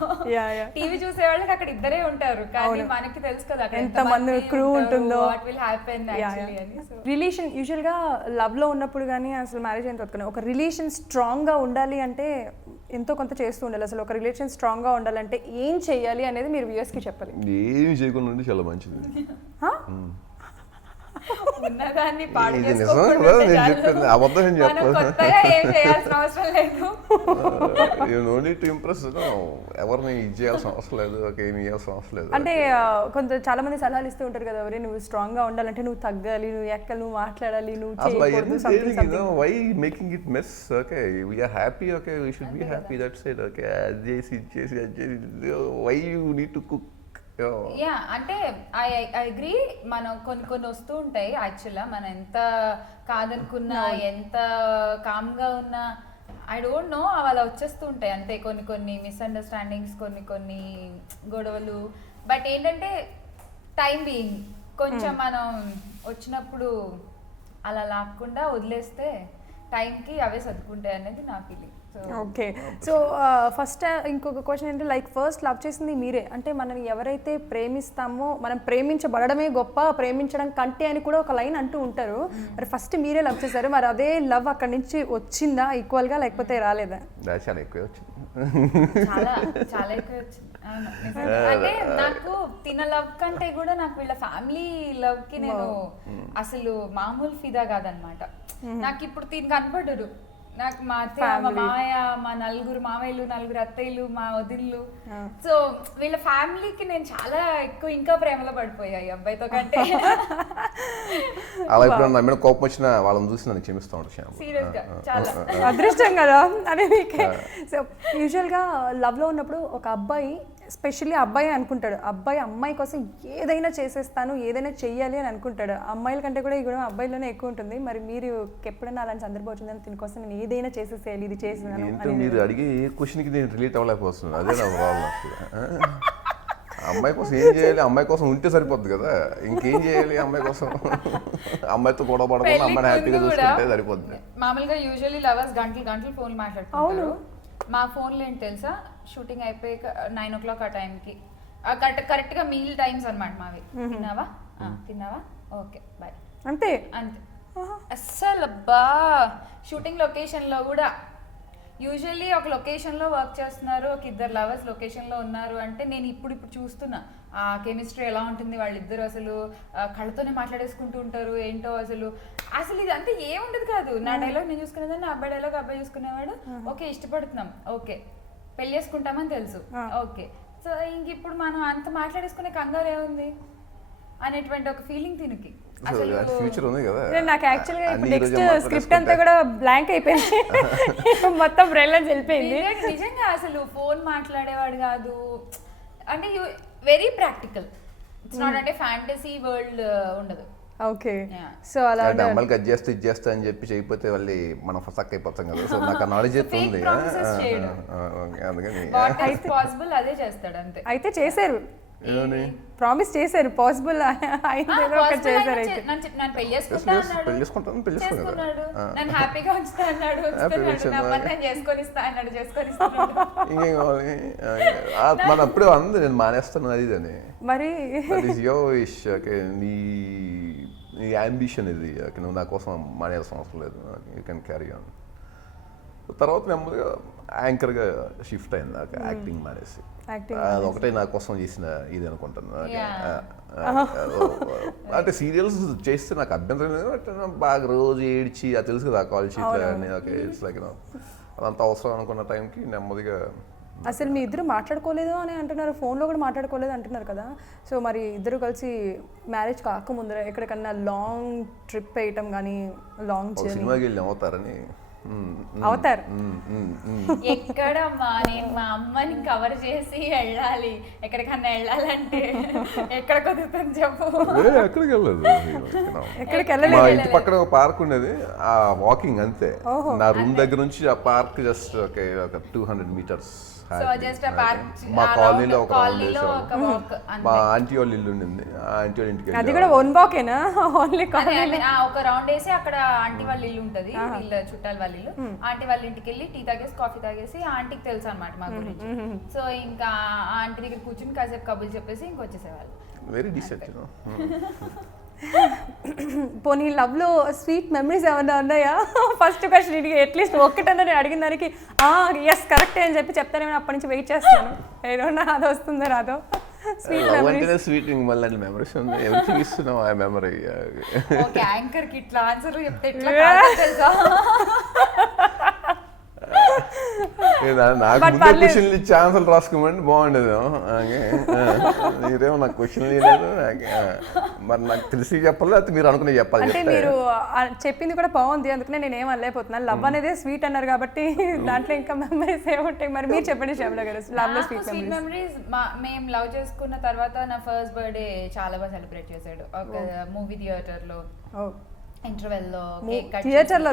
టీవీ చూసే వాళ్ళకి అక్కడ ఇద్దరే ఉంటారు కానీ మనకి తెలుసు కదా ఎంత మంది క్రూ ఉంటుందో, వాట్ విల్ హ్యాపెన్ యాక్చువల్లీ అని. రిలేషన్ యూజువల్గా లవ్లో ఉన్నప్పుడు కానీ అసలు మ్యారేజ్ అయిన తర్వాత ఒక రిలేషన్ స్ట్రాంగ్గా ఉండాలి అంటే ఎంతో కొంత చేస్తూ ఉండాలి. అసలు ఒక రిలేషన్ స్ట్రాంగ్గా ఉండాలంటే ఏం చేయాలి అనేది మీరు వ్యూయర్స్కి చెప్పాలి. ఏమి చేయకుండా ఉంటే చాలా మంచిది. ఉన్నదాన్ని పాడు ఇది నిజం కదా, నేను చెప్పింది అబద్ధం ఏం చెప్పాలి. కొత్తగా ఏం చేయాల్సిన అవసరం లేదు. You know need to impress, ఎవరిని ఇది చేయాల్సిన అవసరం లేదు, ఏమి చేయాల్సిన అవసరం లేదు. అంటే కొంత చాలా మంది సలహాలు ఇస్తూ ఉంటారు కదా, ఎవరే నువ్వు స్ట్రాంగ్ గా ఉండాలంటే నువ్వు తగ్గాలి, నువ్వు ఎక్కలు, నువ్వు మాట్లాడాలి, నువ్వు చేయకూడదు. Why making it mess? Okay we are happy, okay we should be happy, that's it. Okay అది చేసి ఇది చేసి అది చేసి why you need to cook. Yeah, అంటే ఐ అగ్రీ. మనం కొన్ని వస్తూ ఉంటాయి యాక్చువల్గా, మనం ఎంత కాదనుకున్నా ఎంత కామ్గా ఉన్నా ఐ డోంట్ నో అలా వచ్చేస్తూ ఉంటాయి అంతే. కొన్ని మిస్అండర్స్టాండింగ్స్, కొన్ని గొడవలు. బట్ ఏంటంటే టైం బీయింగ్ కొంచెం మనం వచ్చినప్పుడు అలా లాక్కుండా వదిలేస్తే టైంకి అవే సర్దుకుంటాయి అనేది నా ఫీలింగ్. ఓకే. సో ఫస్ట్ ఇంకొక క్వశ్చన్ ఏంటంటే లైక్ ఫస్ట్ లవ్ చేసింది మీరే, అంటే మనం ఎవరైతే ప్రేమిస్తామో మనం ప్రేమించబడమే గొప్ప, ప్రేమించడం కంటే అని కూడా ఒక లైన్ అంటూ ఉంటారు. మరి ఫస్ట్ మీరే లవ్ చేశారు, మరి అదే లవ్ అక్కడి నుంచి వచ్చిందా ఈక్వల్గా, లేకపోతే రాలేదా? చాలా ఎక్కువ వచ్చింది. చాలా చాలా ఎక్కువ వచ్చింది. అవును, నిజంగా. అంటే నాకు తిన లవ్ కంటే కూడా నాకు వీళ్ళ ఫ్యామిలీ లవ్ కి నేను అసలు మామూలు ఫిదా కాదనమాట. నాకు ఇప్పుడు తిని కనపడరు. నాకు మా అత్తయ్య, మా మామయ్య, మా నలుగురు మామయ్యలు, నలుగురు అత్తయ్యలు, మా వదిళ్ళు. సో వీళ్ళ ఫ్యామిలీకి నేను చాలా ఎక్కువ ఇంకా ప్రేమలో పడిపోయా ఈ అబ్బాయితో కంటే. అలా ఇప్పుడు నమ్మిన కోపం వచ్చినా వాళ్ళని చూసి నన్ను క్షమిస్తూ ఉంటాను. సీరియస్ గా చాలా అదృష్టం కదా అని మీకే. సో యూజువల్గా లవ్లో ఉన్నప్పుడు ఒక అబ్బాయి, ఎస్పెషల్లీ అబ్బాయి అనుకుంటాడు, అబ్బాయి అమ్మాయి కోసం ఏదైనా చేసేస్తాను, ఏదైనా చెయ్యాలి అని అనుకుంటాడు. అమ్మాయిల కంటే కూడా ఈ గుణం అబ్బాయిలోనే ఎక్కువ ఉంటుంది. మరి మీరు ఎప్పుడైనా అలాంటి సందర్భం వచ్చిందని దీనికోసం నేను ఏదైనా చేసేసేయాలి, ఇది చేసేదాను ఏంటో మీరు అడిగే ఏ క్వశ్చన్కి నేను రిలేట్ అవ్వలేకపోతున్నాను. అదే నా ప్రాబ్లం. అమ్మాయి కోసం ఏం చేయాలి? అమ్మాయి కోసం ఉంటే సరిపోద్ది కదా, ఇంకేం చేయాలి అమ్మాయి కోసం? అమ్మాయితో గొడవ పడకుండా అమ్మాయిని హ్యాపీగా చూసుకుంటే సరిపోద్ది. మామూలుగా యూజువల్లీ లవర్స్ గంటలు గంటలు ఫోన్లు మాట్లాడుకుంటారు. మా ఫోన్లో ఏంటి తెలుసా, షూటింగ్ అయిపోయాక 9 o'clock ఆ టైంకి కరెక్ట్గా మీల్ టైమ్స్ అనమాట మావి. తిన్నావా, తిన్నావా, ఓకే బాయ్, అంతే అంతే. అస్సలు అబ్బా, షూటింగ్ లొకేషన్లో కూడా యూజువల్లీ ఒక లొకేషన్లో వర్క్ చేస్తున్నారు, ఒక ఇద్దరు లవర్స్ లొకేషన్లో ఉన్నారు అంటే నేను ఇప్పుడు చూస్తున్నా ఆ కెమిస్ట్రీ ఎలా ఉంటుంది వాళ్ళిద్దరు. అసలు కళ్ళతోనే మాట్లాడేసుకుంటూ ఉంటారు ఏంటో. అసలు అసలు ఇది అంతా ఏముండదు కాదు. నా డైలాగ్ నేను చూసుకునేదాన్ని, అబ్బాయి డైలాగ్ అబ్బాయి చూసుకునేవాడు. ఓకే ఇష్టపడుతున్నాం, ఓకే పెళ్లి చేసుకుంటామని తెలుసు, ఓకే. సో ఇంక ఇప్పుడు మనం అంత మాట్లాడేసుకునే కంగారు ఏముంది అనేటువంటి ఒక ఫీలింగ్ దీనికి. ఫ్యూచర్ ఉంది కదా. నాకు యాక్చువల్గా ఇప్పుడు నెక్స్ట్ స్క్రిప్ట్ అంతా కూడా బ్లాంక్ అయిపోయింది, మొత్తం బ్రెయిన్ వెళ్ళిపోయింది. నిజంగా అసలు ఫోన్ మాట్లాడేవాడు కాదు. అంటే వెరీ ప్రాక్టికల్. ఇట్స్ నాట్ అంటే ఫ్యాంటసీ వరల్డ్ ఉండదు. ఓకే. సో అలా అమ్మాయిలు కట్ చేస్తే ఇది చేస్తా అని చెప్పి చేయకపోతే మళ్ళీ మనం ఫసక్ అయిపోతాం కదా. సో నాకు ఆ నాలెడ్జ్ అయితే ఉంది, అందుకని పాసిబుల్ అదే చేస్తాడు అంతే. అయితే చేశారు, ప్రామిస్ చేశారు, పాసిబుల్ నన్ను పెళ్లి చేసుకుంటాను, పెళ్లి చేసుకున్నాడు, నన్ను హ్యాపీగా ఉంచుతా అన్నాడు, చేసుకొని ఇస్తా అన్నాడు, చేసుకొని ఇంకేం కావాలి? మన అప్పుడే అంది నేను మానేస్తాను అది అని. మరి నీ అంబిషన్ ఇది, నువ్వు నా కోసం మానేయాల్సిన అవసరం లేదు, యూ కెన్ క్యారీ ఆన్. తర్వాత నెమ్మదిగా యాంకర్గా షిఫ్ట్ అయింది నాకు, యాక్టింగ్ మానేసి. అది ఒకటే నా కోసం చేసిన ఇది అనుకుంటాను. అంటే సీరియల్స్ చేస్తే నాకు అభ్యంతరం లేదు, బట్ బాగా రోజు ఏడ్చి అది తెలుసు కదా కాల్ షీట్ అని, ఇట్స్ లైక్ అదంతా అవసరం అనుకున్న టైంకి నెమ్మదిగా. అసలు మీ ఇద్దరు మాట్లాడుకోలేదు అని అంటున్నారు, ఫోన్లో కూడా మాట్లాడుకోలేదు అంటున్నారు కదా. సో మరి ఇద్దరు కలిసి మ్యారేజ్ కాకముందర ఎక్కడికన్నా లాంగ్ ట్రిప్ వేయటం కానీ, లాంగ్ సినిమాకి వెళ్ళి అవుతారని అవుతారు ఎక్కడమ్మా? నేను మా అమ్మని కవర్ చేసి వెళ్ళాలి, ఎక్కడికన్నా వెళ్ళాలంటే ఎక్కడ కుదురుతుంది చెప్పు? ఎక్కడికి వెళ్ళలేదు, ఎక్కడికి వెళ్ళలేదు. మా ఇంటి పక్కన ఒక పార్క్ ఉండేది, ఆ వాకింగ్ అంతే. నా రూమ్ దగ్గర నుంచి ఆ పార్క్ జస్ట్ ఒక 200 meters. మా కాలనీలో ఒక రౌండ్ వేసేవాళ్ళు. మా ఆంటీ వాళ్ళ ఇల్లు ఉండింది, ఆ ఆంటీ వాళ్ళ ఇంటికి అది కూడా వన్ వాకేనా? ఓన్లీ ఒక రౌండ్ వేసి అక్కడ ఆంటీ వాళ్ళ ఇల్లు ఉంటది, వీళ్ళ చుట్టాల వాళ్ళ ఇల్లు. ఆంటీ వాళ్ళ ఇంటికి వెళ్ళి టీ తాగేసి కాఫీ తాగేసి ఆంటీకి తెలుసు అనమాట మా గురించి. సో ఇంకా ఆంటీ దగ్గర కూర్చుని కాసేపు కబుర్లు చెప్పేసి ఇంకొచ్చేసేవాళ్ళు. Very decent. పోనీ లవ్లో స్వీట్ మెమరీస్ ఏమన్నా ఉన్నాయా? ఫస్ట్ క్వశ్చన్ ఇది, అట్లీస్ట్ ఒక్కటన్నా నేను అడిగిన దానికి ఎస్ కరెక్టే అని చెప్పి చెప్తానేమో, అప్పటి నుంచి వెయిట్ చేస్తాను. ఏదన్నా అది వస్తుందో రాదో. స్వీట్ మెమరీస్, స్వీట్ మళ్ళీ మెమరీస్ ఉంది, ఎవరికి ఇస్తున్నావు ఆ మెమరీ? ఓకే, యాంకర్ కి ఇట్లా ఆన్సర్ చెప్తే ఎట్లా తెలుసా? నాకు ముందే క్వశ్చన్లు ఇచ్చి ఆన్సర్లు రాసుకోమండి బాగుండేది. మీరేమో నాకు క్వశ్చన్ లేదు, మరి నాకు తెలిసి చెప్పాలి, అది మీరు అనుకునే చెప్పాలి. అంటే మీరు చెప్పింది కూడా బాగుంది, అందుకనే నేను ఏం అనలేకపోతున్నాను. లవ్ అనేది స్వీట్ అన్నారు కాబట్టి దాంట్లో ఇంకా మెమరీస్ ఏముంటాయి? మరి మీరు చెప్పండి శ్యామల గారు, లవ్ లో స్వీట్ మెమరీస్. మేము లవ్ చేసుకున్న తర్వాత నా ఫస్ట్ బర్త్డే చాలా బాగా సెలబ్రేట్ చేశాడు, ఒక మూవీ థియేటర్ లో. ఇంటర్వెల్ లో కేక్ కట్, థియేటర్ లో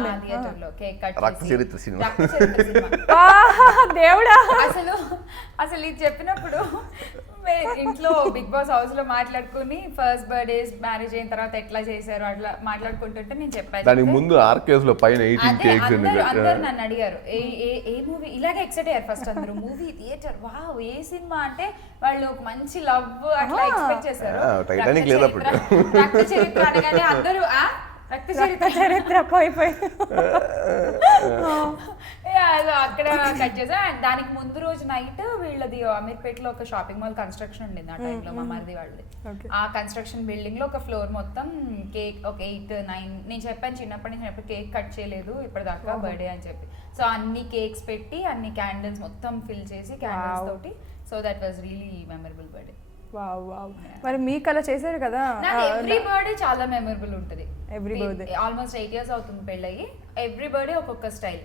కేక్ కట్, రక్తచరిత్ర సినిమా. దేవుడా, అసలు ఇది చెప్పినప్పుడు ఇంట్లో బిగ్ బాస్ హౌస్ లో మాట్లాడుకుని ఫస్ట్ బర్త్డేస్ మ్యారేజ్ అయిన తర్వాత ఎట్లా చేశారు అట్లా మాట్లాడుకుంటుంటే నేను చెప్పాను. దానికి ముందు ఆర్కేస్ లో పైన 18 అదే కేక్స్ అందరూ నన్ను అడిగారు ఏ మూవీ ఇలాగే ఎక్సైట్ అయ్యారు ఫస్ట్ అందరూ మూవీ థియేటర్ వావ్ ఏ సినిమా అంటే వాళ్ళు ఒక మంచి లవ్ అట్లా ఎక్స్పెక్ట్ చేశారు. టైటానిక్ లేదు అప్పుడు. రక్త చరిత్ర అనగానే అందరూ రక్త చరిత్ర పోయిపోయి అక్కడ కట్ చేసా. దానికి ముందు రోజు నైట్ వీళ్ళది అమీర్పేటలో ఒక షాపింగ్ మాల్ కన్స్ట్రక్షన్ ఉండింది ఆ టైంలో మా మరిది వాళ్ళది. ఆ కన్స్ట్రక్షన్ బిల్డింగ్ లో ఒక ఫ్లోర్ మొత్తం కేక్ ఒక 8, 9 నేను చెప్పాను చిన్నప్పటి నుంచి ఎప్పుడు కేక్ కట్ చేయలేదు ఇప్పటిదాకా బర్త్డే అని చెప్పి. సో అన్ని కేక్స్ పెట్టి అన్ని క్యాండిల్స్ మొత్తం ఫిల్ చేసి క్యాండిల్స్ తోటి. So that was really memorable birthday. మరి మీకు అలా చేశారు కదా. ఎవ్రీ బర్త్డే చాలా మెమరబుల్ ఉంటుంది. ఎవ్రీ బర్త్డే ఆల్మోస్ట్ 8 years అవుతుంది పెళ్ళయి. ఎవ్రీ బర్త్డే ఒక్కొక్క style.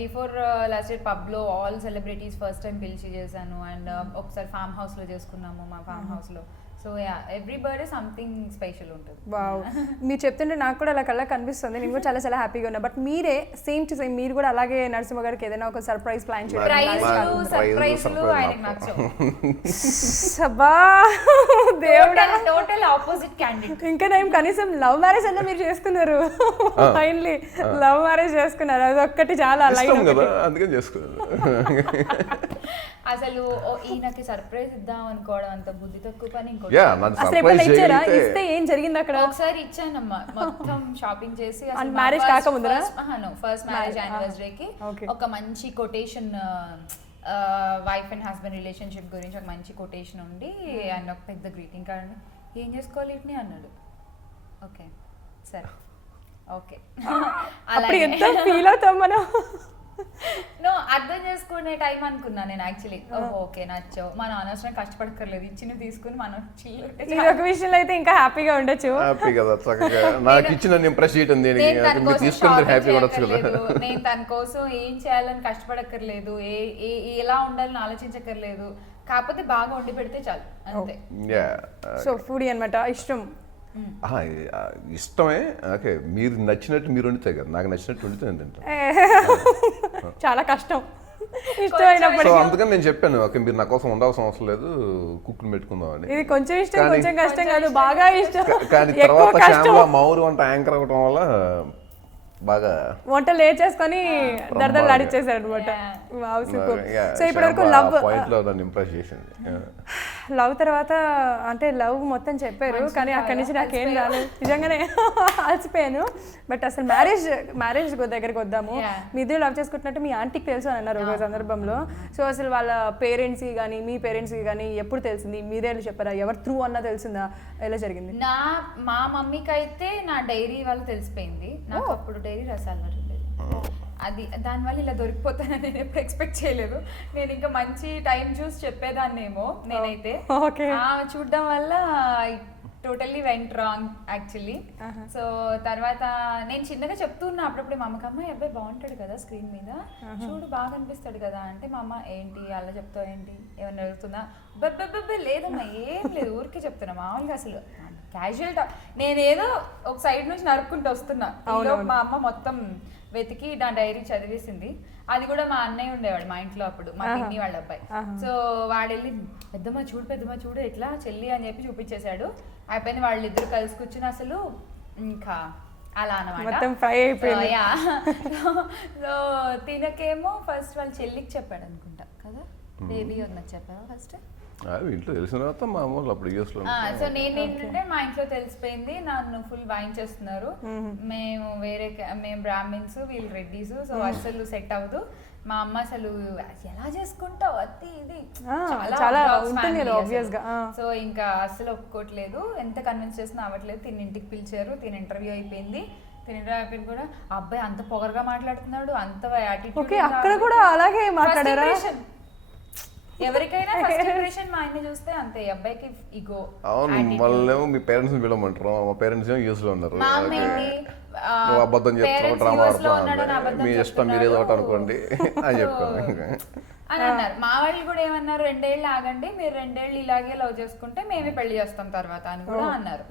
Before last year pub లో ఆల్ సెలబ్రిటీస్ ఫస్ట్ టైం పిలిచి చేశాను. అండ్ ఒకసారి ఫామ్ హౌస్ లో చేసుకున్నాము మా ఫామ్ హౌస్ లో. So every birthday something special ఉంటుంది. వావ్, మీరు చెప్తుంటే నాకు కూడా అలా కళ్ళ కనిపిస్తుంది. నేను కూడా చాలా చాలా హ్యాపీగా ఉన్నా. బట్ మీరే సేమ్ టు సేమ్ మీరు కూడా అలాగే నరసింహ గారికి ఏదైనా ఒక సర్ప్రైజ్ ప్లాన్ సర్ప్రైజ్లు ఆయనకు నచ్చవు. దేవుడా, టోటల్ ఆపోజిట్ క్యాండిడేట్. ఇంకా నేను కనీసం లవ్ మ్యారేజ్ అన్నా మీరు చేసుకున్నారు. ఫైనలీ లవ్ మ్యారేజ్ చేసుకున్నారు. అది ఒక్కటి చాలా ఇష్టం కదా అందుకని చేసుకున్నాను. అసలు ఈయనకి సర్ప్రైజ్ ఇద్దాం అనుకోవడం అంత బుద్ధి తక్కువ పని ఇంకోటి. అసలు ఎప్పుడైనా ఇచ్చారా? ఇస్తే ఏం జరిగింది అక్కడ? ఒకసారి ఇచ్చానమ్మా మొత్తం షాపింగ్ చేసి. మ్యారేజ్ కాకముందరా? ఫస్ట్ మ్యారేజ్ యానివర్సరీకి ఒక మంచి quotation wife and husband relationship గురించి ఒక మంచి కొటేషన్ ఉండి అండ్ ఒక పెద్ద గ్రీటింగ్ కార్డ్ ఏం చేసుకోవాలి ఇట్ని అన్నాడు. ఓకే సరే ఓకే అప్పుడు ఎంత ఫీల్ అవుతాం మనం. నో అర్థం చేసుకునే టైం అనుకున్నా నేను యాక్చువల్లీ. ఓకే నచ్చో మనం అనవసరం కష్టపడక్కర్లేదు ఇచ్చిన తీసుకుని మనం ఇది ఒక విషయంలో అయితే ఇంకా హ్యాపీగా ఉండొచ్చు. హ్యాపీ కదా చక్కగా నాకు ఇచ్చిన ఇంప్రెస్ చేయటం దేనికి తీసుకుని హ్యాపీగా ఉండొచ్చు కదా. నేను తన కోసం ఏం చేయాలని కష్టపడక్కర్లేదు ఎలా ఉండాలని ఆలోచించక్కర్లేదు. కాకపోతే బాగా వండి పెడితే చాలు అంతే. సో ఫుడీ అన్నమాట, ఇష్టం. ఇష్టమే. ఓకే మీరు నచ్చినట్టు మీరు వండితే కదా నాకు నచ్చినట్టు వండితే నేను తింటాను. చాలా కష్టం ఇష్టమైనప్పుడు. సో అందుకని నేను చెప్పాను ఓకే మీరు నా కోసం ఉండాల్సిన అవసరం లేదు కుక్కుని పెట్టుకుందాం అని. ఇది కొంచెం ఇష్టం కొంచెం కష్టం కాదు, బాగా ఇష్టం. కానీ తర్వాత శ్యామల మౌరు వంట యాంకర్ అవ్వడం వల్ల బాగా వంటలు నేర్చేసుకొని దర్దలు ఆడిచ్చేసాడు అనమాట. సో ఇప్పటి వరకు లవ్ తర్వాత అంటే లవ్ మొత్తం చెప్పారు కానీ అక్కడి నుంచి నాకేం రాలేదు. నిజంగానే అలసిపోయాను. బట్ అసలు మ్యారేజ్ దగ్గరికి వద్దాము. మీ ఇద్దరు లవ్ చేసుకుంటున్నట్టు మీ ఆంటీకి తెలుసు అని అన్నారు ఒక సందర్భంలో. సో అసలు వాళ్ళ పేరెంట్స్కి కానీ మీ పేరెంట్స్కి కానీ ఎప్పుడు తెలిసింది? మీరే చెప్పారా? ఎవరు త్రూ అన్నా తెలిసిందా? ఎలా జరిగింది? మా మమ్మీకి అయితే నా డైరీ వల్ల తెలిసిపోయింది. నాకు అప్పుడు డైరీ రసాలు అది దానివల్ల ఇలా దొరికిపోతానని నేను ఎప్పుడు ఎక్స్పెక్ట్ చేయలేదు. నేను ఇంకా మంచి టైం చూసి చెప్పేదాన్నేమో నేనైతే. చూడడం వల్ల totally went wrong actually. So తర్వాత నేను చిన్నగా చెప్తున్నా అప్పుడప్పుడు మా అమ్మకి అమ్మాయి అబ్బాయి బాగుంటాడు కదా స్క్రీన్ మీద చూడు బాగా అనిపిస్తాడు కదా అంటే మా అమ్మ ఏంటి అలా చెప్తావు ఏంటి ఏమన్నా అడుగుతుందా? బబ్బే లేదమ్మా ఏం లేదు ఊరికే చెప్తున్నా మామూలుగా అసలు క్యాజువల్ నేనేదో ఒక సైడ్ నుంచి నరుక్కుంటూ వస్తున్నా. మా అమ్మ మొత్తం వెతికి నా డైరీ చదివేసింది. అది కూడా మా అన్నయ్య ఉండేవాడు మా ఇంట్లో అప్పుడు మా పిన్ని వాళ్ళ అబ్బాయి. సో వాడు వెళ్ళి పెద్దమ్మ చూడు ఎట్లా చెల్లి అని చెప్పి చూపించేశాడు. అయిపోయింది. వాళ్ళిద్దరు కలిసి కూర్చుని అసలు ఇంకా అలా అనమాట. సో తినకేమో ఫస్ట్ వాళ్ళ చెల్లికి చెప్పాడు అనుకుంటా కదా బేబీ ఉన్నది చెప్పావా ఫస్ట్ ఇంట్లో తెలిసిన తర్వాత మామూలు అప్పుడు యూఎస్లో. సో నేనేంటంటే మా ఇంట్లో తెలిసిపోయింది నన్ను ఫుల్ వాయించేస్తున్నారు. మేము బ్రాహ్మిన్స్ వీళ్ళు రెడ్డీస్. సో అసలు సెట్ అవ్వదు. మా అమ్మ అసలు ఎలా చేసుకుంటావు అది ఇది చాలా సో ఇంకా అసలు ఒప్పుకోవట్లేదు. ఎంత కన్విన్స్ చేసినా అవ్వట్లేదు. తిన్నింటికి పిలిచారు. తిని ఇంటర్వ్యూ అయిపోయింది. కూడా అబ్బాయి అంత పొగరుగా మాట్లాడుతున్నాడు అంత యాటిట్యూడ్. అక్కడ కూడా అలాగే మాట్లాడారా? ఎవరికైనా ఫస్ట్ ఇంప్రెషన్ మా ఆయన చూస్తే అంతే. అబ్బాయికి ఇగో. అవును వాళ్ళేమో మీ పేరెంట్స్ పిలవమంటారు. మా పేరెంట్స్ ఏమో యూఎస్ లో ఉన్నారు. నువ్వు అబద్ధం చెప్తావు డ్రామా ఆడుతున్నావు మీ ఇష్టం మీరు ఏదో ఒకటి అనుకోండి అని చెప్పాను అని అన్నారు. మా వాళ్ళు కూడా ఏమన్నారు 2 ఏళ్ళు ఆగండి మీరు 2 ఏళ్ళు ఇలాగే లవ్ చేసుకుంటే మేమే పెళ్లి చేస్తాం తర్వాత అని కూడా అన్నారు.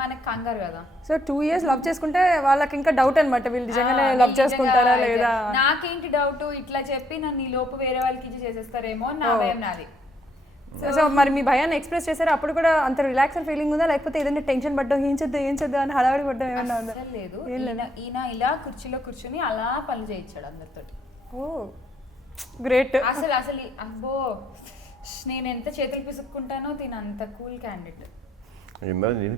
మనకి కంగారు కదా. సో 2 years లవ్ చేసుకుంటే వాళ్ళకి ఇంకా డౌట్ అనమాట వీళ్ళు నిజంగానే లవ్ చేసుకుంటారా లేదా. నాకేంటి డౌట్ ఇట్లా చెప్పి నన్ను ఈ లోపు వేరే వాళ్ళకి ఇచ్చి చేసేస్తారేమో నా భయం నాది. సో మరి మీ భయాన్ని ఎక్స్ప్రెస్ చేశారు అప్పుడు కూడా అంత రిలాక్స్ ఫీలింగ్ ఉందా లేకపోతే ఏదైనా టెన్షన్ పడ్డం ఏం చేద్దాం అని హడావిడి పడ్డం ఏమన్నా ఉందా? అసలు లేదు. ఈయన ఇలా కుర్చీలో కూర్చుని అలా పనులు చేయించాడు అందరితోటి. ఓ గ్రేట్. అసలు అబ్బో నేను ఎంత చేతులు పిసుక్కుంటానో తిన అంత కూల్ క్యాండిడేట్. నేను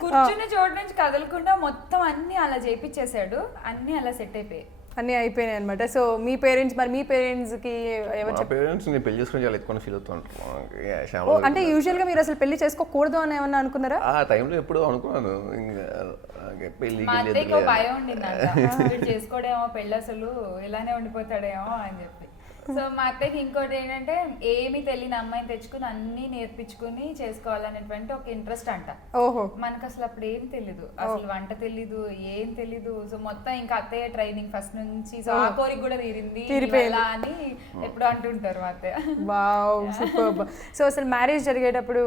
కూర్చుని చోటు నుంచి కదలకుండా మొత్తం అన్ని అలా చేయించేశాడు, అన్ని అలా సెట్ అయిపోయాయి. అన్నీ అయిపోయినాయి అనమాట. సో మీ పేరెంట్స్ కి మా పేరెంట్స్ నేను పెళ్లి చేసుకుని చాలా ఎక్కువ ఫీల్ అవుతూ ఉంటారు. అంటే యూజువల్ గా మీరు అసలు పెళ్లి చేసుకోకూడదు అని ఏమన్నా అనుకున్నారా? ఆ టైంలో ఎప్పుడో అనుకున్నాను ఇంకా పెళ్లి మా అత్తయ్యకి భయం ఉండిందంట, వీడు చేసుకోడేమో పెళ్ళి అసలు ఇలానే ఉండిపోతాడేమో అని చెప్పి. సో మా అత్తయ్యకి ఇంకోటి ఏంటంటే ఏమి తెలియని అమ్మాయిని తెచ్చుకుని అన్ని నేర్పించుకుని చేసుకోవాలనేటువంటి ఒక ఇంట్రెస్ట్ అంట. ఓహో. మనకు అసలు అప్పుడు ఏం తెలీదు, అసలు వంట తెలీదు, ఏం తెలీదు. సో మొత్తం ఇంకా అత్తయ్య ట్రైనింగ్ ఫస్ట్ నుంచి. సో ఆ కోరిక కూడా తీరింది అని ఎప్పుడు అంటుంటారు మా అత్తయ్య. Wow super. సో అసలు మ్యారేజ్ జరిగేటప్పుడు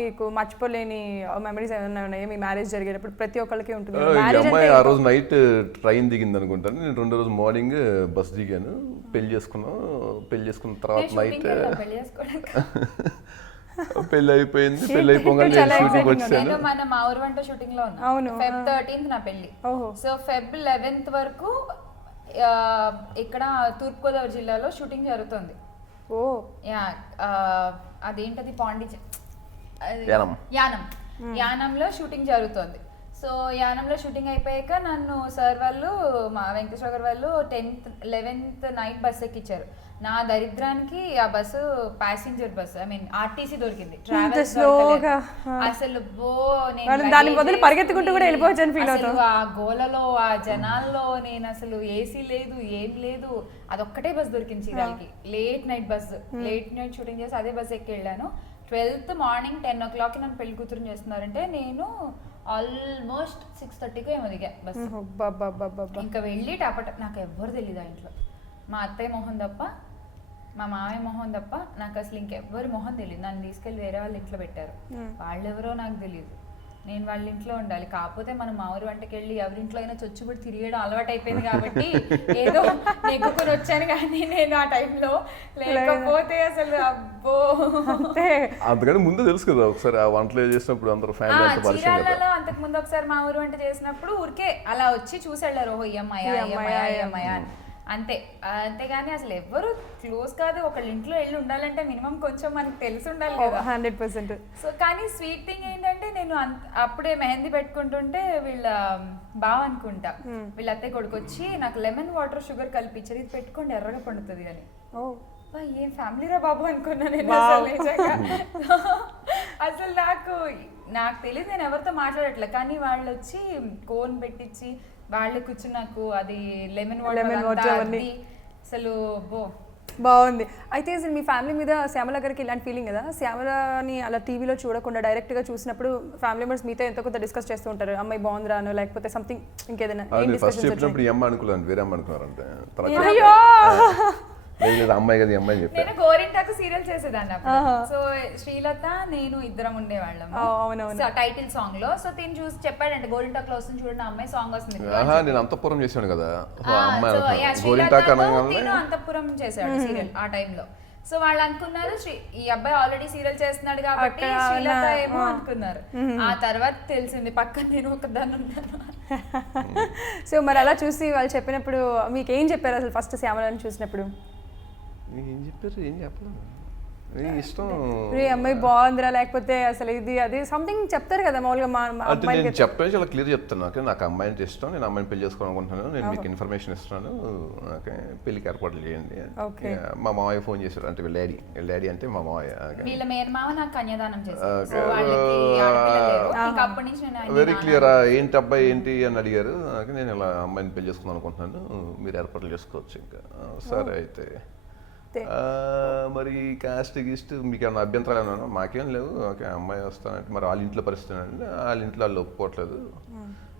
మీకు మర్చిపోలేని మెమరీస్ ఏమైనా ఉన్నాయా? మీ మ్యారేజ్ జరిగేటప్పుడు ప్రతి ఒక్కరికి ఉంటుంది. అమ్మాయి ఆ రోజు నైట్ ట్రైన్ దిగింది అనుకుంటాను, నేను రెండో రోజు మార్నింగ్ బస్ దిగాను, పెళ్లి చేసుకున్న తర్వాత నైట్ పెళ్లి అయిపోయింది. పెళ్లి అయిపోగానే షూటింగ్ వచ్చాను. మన మా ఊరు వంట షూటింగ్ లో ఉన్నా. Feb 13th నా పెళ్లి. సో Feb 11th వరకు ఇక్కడ తూర్పుగోదావరి జిల్లాలో షూటింగ్ జరుగుతుంది. ఓ యా అదేంటది యానం. యానంలో షూటింగ్ జరుగుతుంది. సో యానంలో షూటింగ్ అయిపోయాక నన్ను సార్ వాళ్ళు మా వెంకటేశ్వర గారు వాళ్ళు 10th 11th నైట్ బస్ ఎక్కించారు. నా దరిద్రానికి ఆ bus passenger bus, I mean RTC దొరికింది. ట్రావెల్స్ అసలు దాని బదులు పరిగెత్తుకుంటూ కూడా వెళ్ళిపోవచ్చు అని ఫీల్ అవుతాం. ఆ గోలలో ఆ జనాల్లో నేను అసలు ఏసీ లేదు ఏం లేదు, అదొక్కటే బస్ దొరికింది చీరాలకి. లేట్ నైట్ షూటింగ్ చేసి అదే బస్ ఎక్కి వెళ్ళాను. 12th మార్నింగ్ 10 o'clock నన్ను పెళ్లి కూతురు చేస్తున్నారంటే నేను ఆల్మోస్ట్ 6:30 ఏమో దిగా బస్. ఇంకా వెళ్ళి నాకు ఎవ్వరు తెలీదు ఆ ఇంట్లో, మా అత్తయ్య మొహం తప్ప మా మామయ్య మొహం తప్ప నాకు అసలు ఇంకెవ్వరి మొహం తెలియదు. నన్ను తీసుకెళ్ళి వేరే వాళ్ళ ఇంట్లో పెట్టారు, వాళ్ళెవరో నాకు తెలియదు. నేను వాళ్ళ ఇంట్లో ఉండాలి. కాకపోతే మనం మా ఊరి వంటకి వెళ్ళి ఎవరింట్లో అయినా చొచ్చుబడి తిరిగేయడం అలవాటు అయిపోయింది కాబట్టి ఏదో నెగ్గుకుని వచ్చాను. కానీ నేను ఆ టైంలో లేకపోతే అసలు అబ్బో. అంతకంటే ముందు తెలుసు కదా ఒకసారి ఆ వంటలు చేసినప్పుడు అందరూ ఫ్యామిలీ చీరాలలో అంతకు ముందు ఒకసారి మా ఊరి వంట చేసినప్పుడు ఊరికే అలా వచ్చి చూసి వెళ్ళారు, ఓహో ఈ అమ్మాయి అని అంతే. అంతేగాని అసలు ఎవ్వరు క్లోజ్ కాదు. ఒకళ్ళ ఇంట్లో వెళ్ళి ఉండాలంటే మినిమం కొంచెం మనకు తెలిసి ఉండాలి కదా. 100%. సో కానీ స్వీట్ థింగ్ ఏంటంటే నేను అప్పుడే మెహందీ పెట్టుకుంటుంటే వీళ్ళ బావ అనుకుంటా వీళ్ళ అత్తయ్య కొడుకు వచ్చి నాకు లెమన్ వాటర్ షుగర్ కలిపించారు, ఇది పెట్టుకోండి ఎర్రగా పండుతుంది అని. ఏం ఫ్యామిలీరా బాబు అనుకున్నా నేను అసలు నాకు తెలియదు, నేను ఎవరితో మాట్లాడట్లే. కానీ వాళ్ళు వచ్చి కోన్ పెట్టించి వాళ్ళు కూర్చుని నాకు అది లెమన్ వాటర్ అసలు బాగుంది. అయితే అసలు మీ ఫ్యామిలీ మీద శ్యామల గారికి ఇలాంటి ఫీలింగ్ కదా, శ్యామలని అలా టీవీలో చూడకుండా డైరెక్ట్గా చూసినప్పుడు ఫ్యామిలీ మెంబర్స్ మీతో ఎంతో కొంత డిస్కస్ చేస్తూ ఉంటారు, అమ్మాయి బాగుందిరాను లేకపోతే సంథింగ్ ఇంకేదైనా. ఫస్ట్ చెప్పినప్పుడు ఈ అమ్మ అనుకున్నాను, వేరే అమ్మ అనుకున్నారంటే అమ్మాయి కదా అమ్మాయి చెప్పి. నేను గోరింటాకు సీరియల్ చేసేదాన్ని అప్పుడు. సో శ్రీలత నేను ఇద్దరం ఉండేవాళ్ళం టైటిల్ సాంగ్ లో. సో తిని చూసి చెప్పాడంటే గోరింటాకులో వస్తుంది చూడండి అమ్మాయి సాంగ్ వస్తుంది. నేను అంతఃపురం చేశాను కదా, అంతఃపురం చేశాడు సీరియల్ ఆ టైంలో. సో వాళ్ళు అనుకున్నారు ఈ అబ్బాయి ఆల్రెడీ సీరియల్ చేస్తున్నాడు కాబట్టి శ్రీలత ఏమో అనుకున్నారు. ఆ తర్వాత తెలిసింది పక్కన నేను ఒకదాన్ని ఉన్నాను. సో మరి అలా చూసి వాళ్ళు చెప్పినప్పుడు మీకు ఏం చెప్పారు అసలు ఫస్ట్ శ్యామలని చూసినప్పుడు? ఏం చెప్పారు, ఏం చెప్పలేదు, ఇష్టం అమ్మాయి బాగుందిరా లేకపోతే అసలు ఇది అది సంథింగ్ చెప్తారు కదా మామూలుగా. నేను చెప్పాను చాలా క్లియర్ చెప్తాను, నాకు అమ్మాయి అంటే ఇష్టం, నేను అమ్మాయిని పెళ్లి చేసుకోవాలనుకుంటున్నాను, నేను మీకు ఇన్ఫర్మేషన్ ఇస్తున్నాను, నాకు పెళ్లికి ఏర్పాట్లు చేయండి. మా మామయ్య ఫోన్ చేశాడు, అంటే వీళ్ళ డాడీ అంటే మా మామయ్య, వీళ్ళ మేనమామ నాకు కన్యాదానం చేశారు. Very clear. ఏంటి అబ్బాయి ఏంటి అని అడిగారు. నేను ఇలా అమ్మాయిని పెళ్లి చేసుకుందాం అనుకుంటున్నాను, మీరు ఏర్పాట్లు చేసుకోవచ్చు. ఇంకా సరే అయితే మరి కాస్ట్ గీస్ట్ మీకు ఏమైనా అభ్యంతరాలు ఏమన్నా? మాకేం లేవు, ఓకే అమ్మాయి వస్తానంటే మరి వాళ్ళ ఇంట్లో పరిస్థితి అండి, వాళ్ళ ఇంట్లో వాళ్ళు ఒప్పుకోవట్లేదు,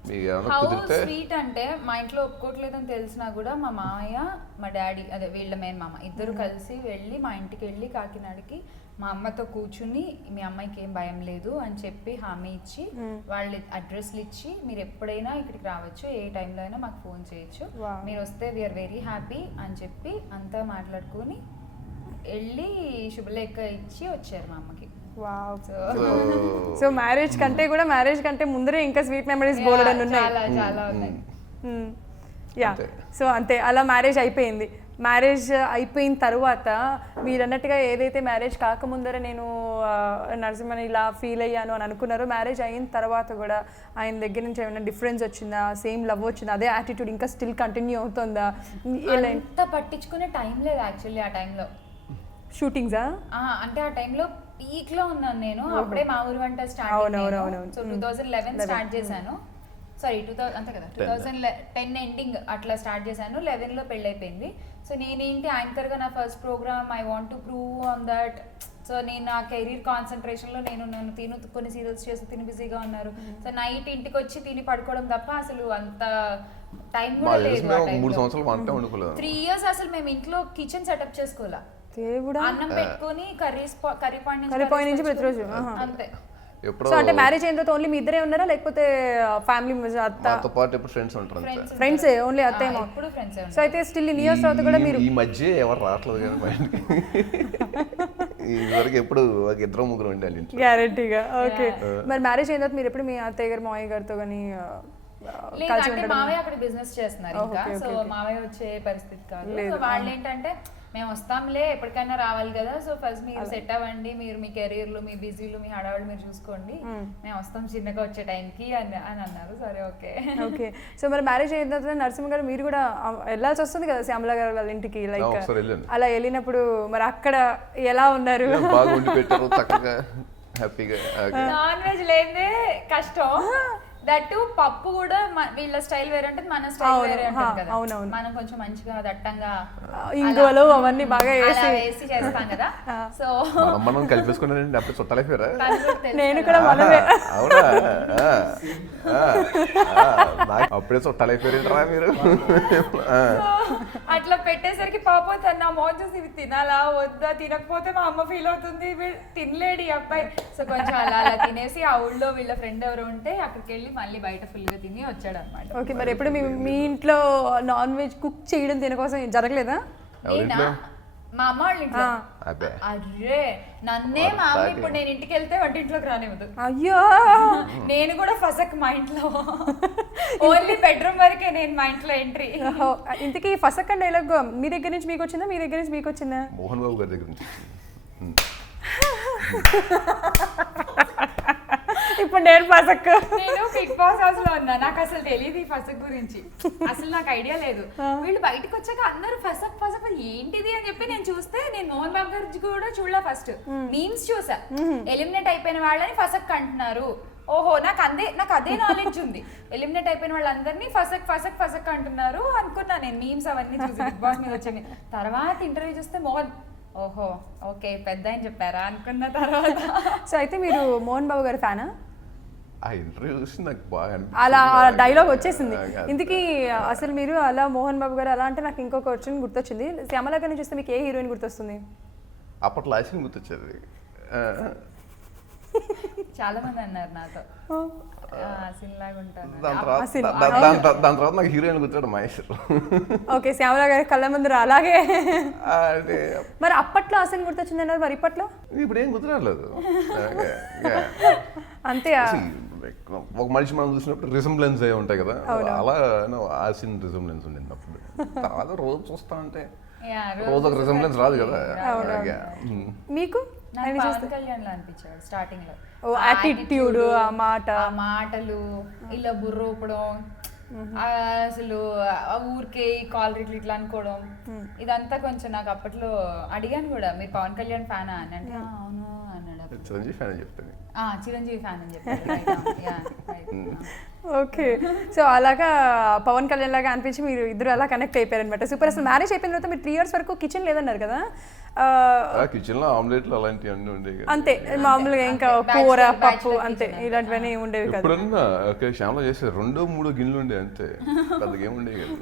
మీకు ఏమైనా కుదిరితే. స్వీట్ అంటే మా ఇంట్లో ఒప్పుకోవట్లేదని తెలిసినా కూడా మా మామయ్య మా డాడీ అదే వీళ్ళ మేన మామ ఇద్దరు కలిసి వెళ్ళి మా ఇంటికి వెళ్ళి కాకినాడకి మా అమ్మతో కూర్చుని మీ అమ్మాయికి ఏం భయం లేదు అని చెప్పి హామీ ఇచ్చి వాళ్ళ అడ్రస్లు ఇచ్చి మీరు ఎప్పుడైనా ఇక్కడికి రావచ్చు, ఏ టైంలో అయినా మాకు ఫోన్ చేయొచ్చు, మీరు వస్తే వీఆర్ వెరీ హ్యాపీ అని చెప్పి అంతా మాట్లాడుకుని వెళ్ళి శుభలేఖ ఇచ్చి వచ్చారు మా అమ్మకి. వావ్. సో సో మ్యారేజ్ కంటే కూడా మ్యారేజ్ కంటే ముందరే ఇంకా స్వీట్ మెమరీస్ బోల్డ్ అని ఉన్నాయి. చాలా చాలా ఉన్నాయి. యా, అంతే. సో అంతే అలా మ్యారేజ్ అయిపోయింది. మ్యారేజ్ అయిపోయిన తర్వాత మీరు అన్నట్టుగా ఏదైతే మ్యారేజ్ కాకముందర నేను నరసింహని ఇలా ఫీల్ అయ్యాను అని అనుకున్నారో, మ్యారేజ్ అయిన తర్వాత కూడా ఆయన దగ్గర నుంచి ఏమైనా డిఫరెన్స్ వచ్చిందా, సేమ్ లవ్ వచ్చిందా, అదే యాటిట్యూడ్ ఇంకా స్టిల్ కంటిన్యూ అవుతుందా? అంత పట్టించుకునే టైం లేదు యాక్చువల్లీ ఆ టైంలో. షూటింగ్సా? అంటే ఆ టైంలో పీక్ లో ఉన్నాను నేను. అప్పుడే మా ఊరు వంట స్టార్ట్. అవునవునవును. సో 2011 స్టార్ట్ చేశాను. సారీ 2000 అంతే కదా, 2010 ఎండింగ్ అట్లా స్టార్ట్ చేశాను. 11 లో పెళ్ళి అయిపోయింది. సో నేనేంటి యాంకర్ గా నా first program I want to prove on that. So నేను నా కెరీర్ కాన్సన్ట్రేషన్ లో నేను తిను కొన్ని సీరియల్స్ చేసి తిని బిజీగా ఉన్నారు. సో నైట్ ఇంటికి వచ్చి తిని పడుకోవడం తప్ప అసలు అంత టైం కూడా లేదు. 3 సంవత్సరాలు వంట వండుకోలేదు. 3 years అసలు మేము ఇంట్లో కిచెన్ సెటప్ చేసుకోవాలా. దేవుడా. అన్నం పెట్టుకొని కర్రీ పాయింట్ నుంచి ప్రతిరోజు. అంతే. ఎప్పుడో సో అంటే మ్యారేజ్ అయిన తర్వాత ఓన్లీ మీ ఇద్దరే ఉన్నారా, లేకపోతే ఫ్యామిలీ అత్త మాతో పాటు ఎప్పుడు ఫ్రెండ్స్ ఉంటారు అంతే. ఫ్రెండ్స్ ఓన్లీ అత్తేమో? ఇప్పుడు ఫ్రెండ్స్ సో అయితే స్టిల్ ఇన్ ఇయర్స్ తర్వాత కూడా మీరు ఈ మధ్య ఎవరు రావట్లేదు కానీ బయటకి. ఇదివరకు ఎప్పుడు ఒక 2-3 ఉండాలి ఇంట్లో. గ్యారెంటీగా. ఓకే. మరి మ్యారేజ్ అయిన తర్వాత మీరు ఎప్పుడు మీ అత్తయ్య గారు మావయ్య గారితో కానీ కలిసి అంటే ఉండడం? మావయ్య అక్కడ బిజినెస్ చేస్తున్నారు ఇంకా. సో మావయ్య వచ్చే పరిస్థితి కాదు. సో వాళ్ళు ఏంటంటే మేము వస్తాంలే ఎప్పటికైనా రావాలి కదా, సో ఫస్ట్ మీరు సెట్ అవ్వండి, మీరు మీ కెరీర్లు మీ బిజీలు మీ హడావులు మీరు చూసుకోండి, మేము వస్తాం చిన్నగా వచ్చే టైంకి అని అన్నారు. సరే ఓకే. ఓకే. సో మరి మ్యారేజ్ అయిన తర్వాత నరసింహ గారు మీరు కూడా వెళ్ళాల్సి వస్తుంది కదా శ్యామల గారు వాళ్ళ ఇంటికి, లైక్ ఒకసారి వెళ్ళాను. అలా వెళ్ళినప్పుడు మరి అక్కడ ఎలా ఉన్నారు? బాగా వండి పెట్టారు చక్కగా హ్యాపీగా. నాన్ వెజ్ లేదే కష్టం. దట్టు పప్పు కూడా వీళ్ళ స్టైల్ వేరే ఉంటుంది, మన స్టైల్ వేరే ఉంటుంది కదా. అవునవును. మనం కొంచెం మంచిగా దట్టంగా ఇంగువలు అవన్నీ బాగా వేసి చేస్తాం కదా. సో మనం కలిపేసుకున్నారండి అప్పుడు చుట్టాలైపోయారా? నేను కూడా మనమే. అవునా? అప్పుడే చుట్టాలైపోయారా మీరు? అట్లా పెట్టేసరికి పాపం తను నా మోహన్ చూసి ఇవి తినాలా వద్దా, తినకపోతే మా అమ్మ ఫీల్ అవుతుంది, తినలేడు ఈ అబ్బాయి. సో కొంచెం అలా అలా తినేసి ఆ ఊళ్ళో వీళ్ళ ఫ్రెండ్ ఎవరు ఉంటే అక్కడికి వెళ్ళి మళ్ళీ బయట ఫుల్ గా తిని వచ్చాడు అనమాట. ఓకే. మరి ఎప్పుడు మీ ఇంట్లో నాన్ వెజ్ కుక్ చేయడం దీనికోసం జరగలేదా? మా అమ్మ వాళ్ళ ఇంట్లో అదే అర్రే నన్నే మా అమ్మ ఇప్పుడు నేను ఇంటికి వెళ్తే వంటింట్లోకి రానివ్వదు. అయ్యో. నేను కూడా ఫసక్ మా ఇంట్లో ఓన్లీ బెడ్రూమ్ వరకే నేను మా ఇంట్లో ఎంట్రీ. ఇంతకీ ఫసక్ అండ్ డైలాగ్ మీ దగ్గర నుంచి మీకు వచ్చిందా, మీ దగ్గర నుంచి మీకు వచ్చిందా? మోహన్ బాబు గారి దగ్గర నుంచి. ఇప్పుడు నేను ఫసక్. నేను బిగ్ బాస్ హౌస్ లో ఉన్నా, నాకు అసలు తెలియదు ఈ ఫసక్ గురించి, అసలు నాకు ఐడియా లేదు. వీళ్ళు బయటకు వచ్చాక అందరూ ఫసక్ ఫసక్ ఏంటిది అని చెప్పి నేను చూస్తే, నేను మోహన్ బాబు గారి కూడా చూడలే. ఫస్ట్ మీమ్స్ చూసా, ఎలిమినేట్ అయిపోయిన వాళ్ళని ఫసక్ అంటున్నారు. ఓహో నాకు అదే నాలెడ్జ్ ఉంది, ఎలిమినేట్ అయిపోయిన వాళ్ళందరినీ ఫసక్ ఫసక్ ఫసక్ అంటున్నారు అనుకున్నా నేను మీమ్స్ అవన్నీ చూసి బిగ్ బాస్ మీద వచ్చాను. తర్వాత ఇంటర్వ్యూ చూస్తే మోహన్, ఓహో ఓకే పెద్ద అని చెప్పారా అనుకున్న తర్వాత. సో అయితే మీరు మోహన్ బాబు గారి ఫ్యానా? ఆ ఇంటర్వ్యూ చూసి నాకు బాగా అలా డైలాగ్ వచ్చేసింది. ఇందుకీ అసలు మీరు అలా మోహన్ బాబు గారు అలా అంటే నాకు ఇంకొక క్వశ్చన్ గుర్తొచ్చింది. శ్యామల గారిని చూస్తే మీకు ఏ హీరోయిన్ గుర్తొస్తుంది? అప్పట్లో ఆశని గుర్తొచ్చేది. చాలా మంది అన్నారు నాతో సిల్లాగా ఉంటాను. దాని తర్వాత నాకు హీరోయిన్ గుర్తాడు మహేష్. ఓకే. శ్యామల గారి కళ్ళ ముందు అలాగే. అదే మరి అప్పట్లో అసలు గుర్తొచ్చింది అన్నారు, మరి ఇప్పట్లో ఇప్పుడు ఏం గుర్తురాలేదు. అంతే. ఒక మనిషి మనం చూసినప్పుడు రిసెంబ్లెన్స్ అయ్యి ఉంటాయి కదా, అలా ఆసిన్ రిసెంబ్లెన్స్ ఉండింది అప్పుడు. తర్వాత రోజు చూస్తా అంటే రోజు ఒక రిసెంబ్లెన్స్ రాదు కదా. మీకు పవన్ కళ్యాణ్ లో అనిపించాడు స్టార్టింగ్ లో. యాటిట్యూడ్, ఆ మాటలు, ఇలా బుర్ర ఊపడం, అసలు ఊరికే కాల్ ఇట్లా అనుకోవడం, ఇదంతా కొంచెం నాకు అప్పట్లో అడిగాను కూడా, మీరు పవన్ కళ్యాణ్ ఫ్యానా అని అంటే అవును అన్నాడు. చిరంజీవి ఫ్యాన్ అని చెప్తాను. చిరంజీవి ఫ్యాన్ అని చెప్పాడు. ఓకే. సో అలాగా పవన్ కళ్యాణ్ లాగా అనిపించి మీరు ఇద్దరు అలా కనెక్ట్ అయిపోయారు అనమాట. సూపర్. అసలు మ్యారేజ్ అయిపోయిన తర్వాత మీరు 3 years వరకు కిచెన్ లేదన్నారు కదా? కిచెన్ లో ఆమ్లెట్లు అలాంటివి అన్నీ ఉండేవి అంతే, మామూలుగా ఇంకా కూర పప్పు అంతే, ఇలాంటివన్నీ ఉండేవి కదా. ఎప్పుడన్నా శ్యామల చేసే 2-3 గిన్నెలు ఉండే అంతే, పెద్దగా ఏమి ఉండేవి కదా.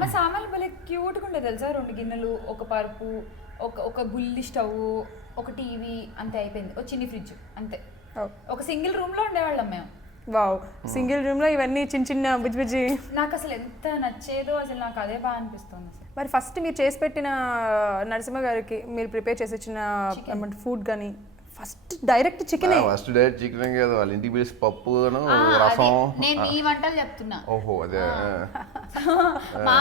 మా సామాన్లు భలే క్యూట్ గా ఉండేది తెలుసా. 2 గిన్నెలు, ఒక పరుపు, ఒక బుల్లి స్టవ్, ఒక టీవీ, అంతే అయిపోయింది. ఒక చిన్ని ఫ్రిడ్జ్ అంతే. ఒక సింగిల్ రూమ్ లో ఉండేవాళ్ళం మేము. వావ్, సింగిల్ రూమ్లో ఇవన్నీ చిన్న చిన్న బుజ్జి బుజ్జి. నాకు అసలు ఎంత నచ్చేదో అసలు నాకు అదే బాగా అనిపిస్తుంది అసలు. మరి ఫస్ట్ మీరు చేసి పెట్టిన నరసింహ గారికి మీరు ప్రిపేర్ చేసి ఇచ్చిన ఏమంటే ఫుడ్ కానీ ఫస్ట్ డైరెక్ట్ చికెనే? ఫస్ట్ డైరెక్ట్ చికెన్ కదా, వాళ్ళ ఇంటికి పిలిచి పప్పు రసం. నేను ఈ వంటలు చెప్తున్నా. ఓహో అదే. మా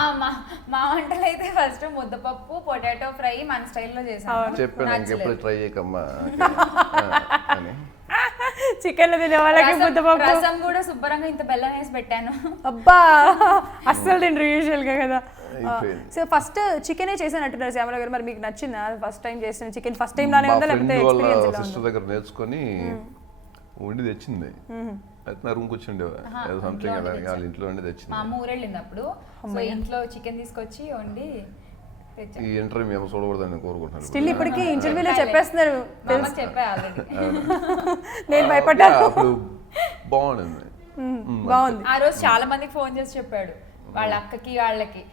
మా వంటలు అయితే ఫస్ట్ ముద్దపప్పు పొటాటో ఫ్రై మన స్టైల్లో చేసాను. చెప్పాను ఇంకెప్పుడు ట్రై చేయకమ్మా అని. చికెన్లో తినే వాళ్ళకి ముద్దపప్పు, రసం కూడా శుభ్రంగా ఇంత బెల్లం వేసి పెట్టాను. అబ్బా అస్సలు తింటారు యూజువల్గా కదా. సో ఫస్ట్ చికెనే చేసానంటున్నారు శ్యామల గారు, మరి మీకు నచ్చిందా ఫస్ట్ టైం చేసిన చికెన్? ఫస్ట్ టైం లానే ఉందా లేకపోతే ఎక్స్పీరియన్స్ ఎలా సిస్టర్ దగ్గర నేర్చుకొని వండి తెచ్చింది. అయితే నా రూమ్కి వచ్చి ఉండేవా సంథింగ్ అలా వాళ్ళ ఇంట్లో వండి తెచ్చింది. మా అమ్మ ఊరెళ్ళింది అప్పుడు, సో ఇంట్లో చికెన్ తీసుకొచ్చి వండి తెచ్చాను. ఈ ఇంటర్వ్యూ మేము చూడకూడదని కోరుకుంటున్నాను. స్టిల్ ఇప్పటికీ ఇంటర్వ్యూలో చెప్పేస్తున్నారు. మా అమ్మ చెప్పా ఆల్రెడీ. నేను భయపడ్డాను. అప్పుడు బాగుండింది. బాగుంది. ఆ రోజు చాలా మందికి ఫోన్ చేసి చెప్పాడు వాళ్ళ అక్కకి వాళ్ళకి.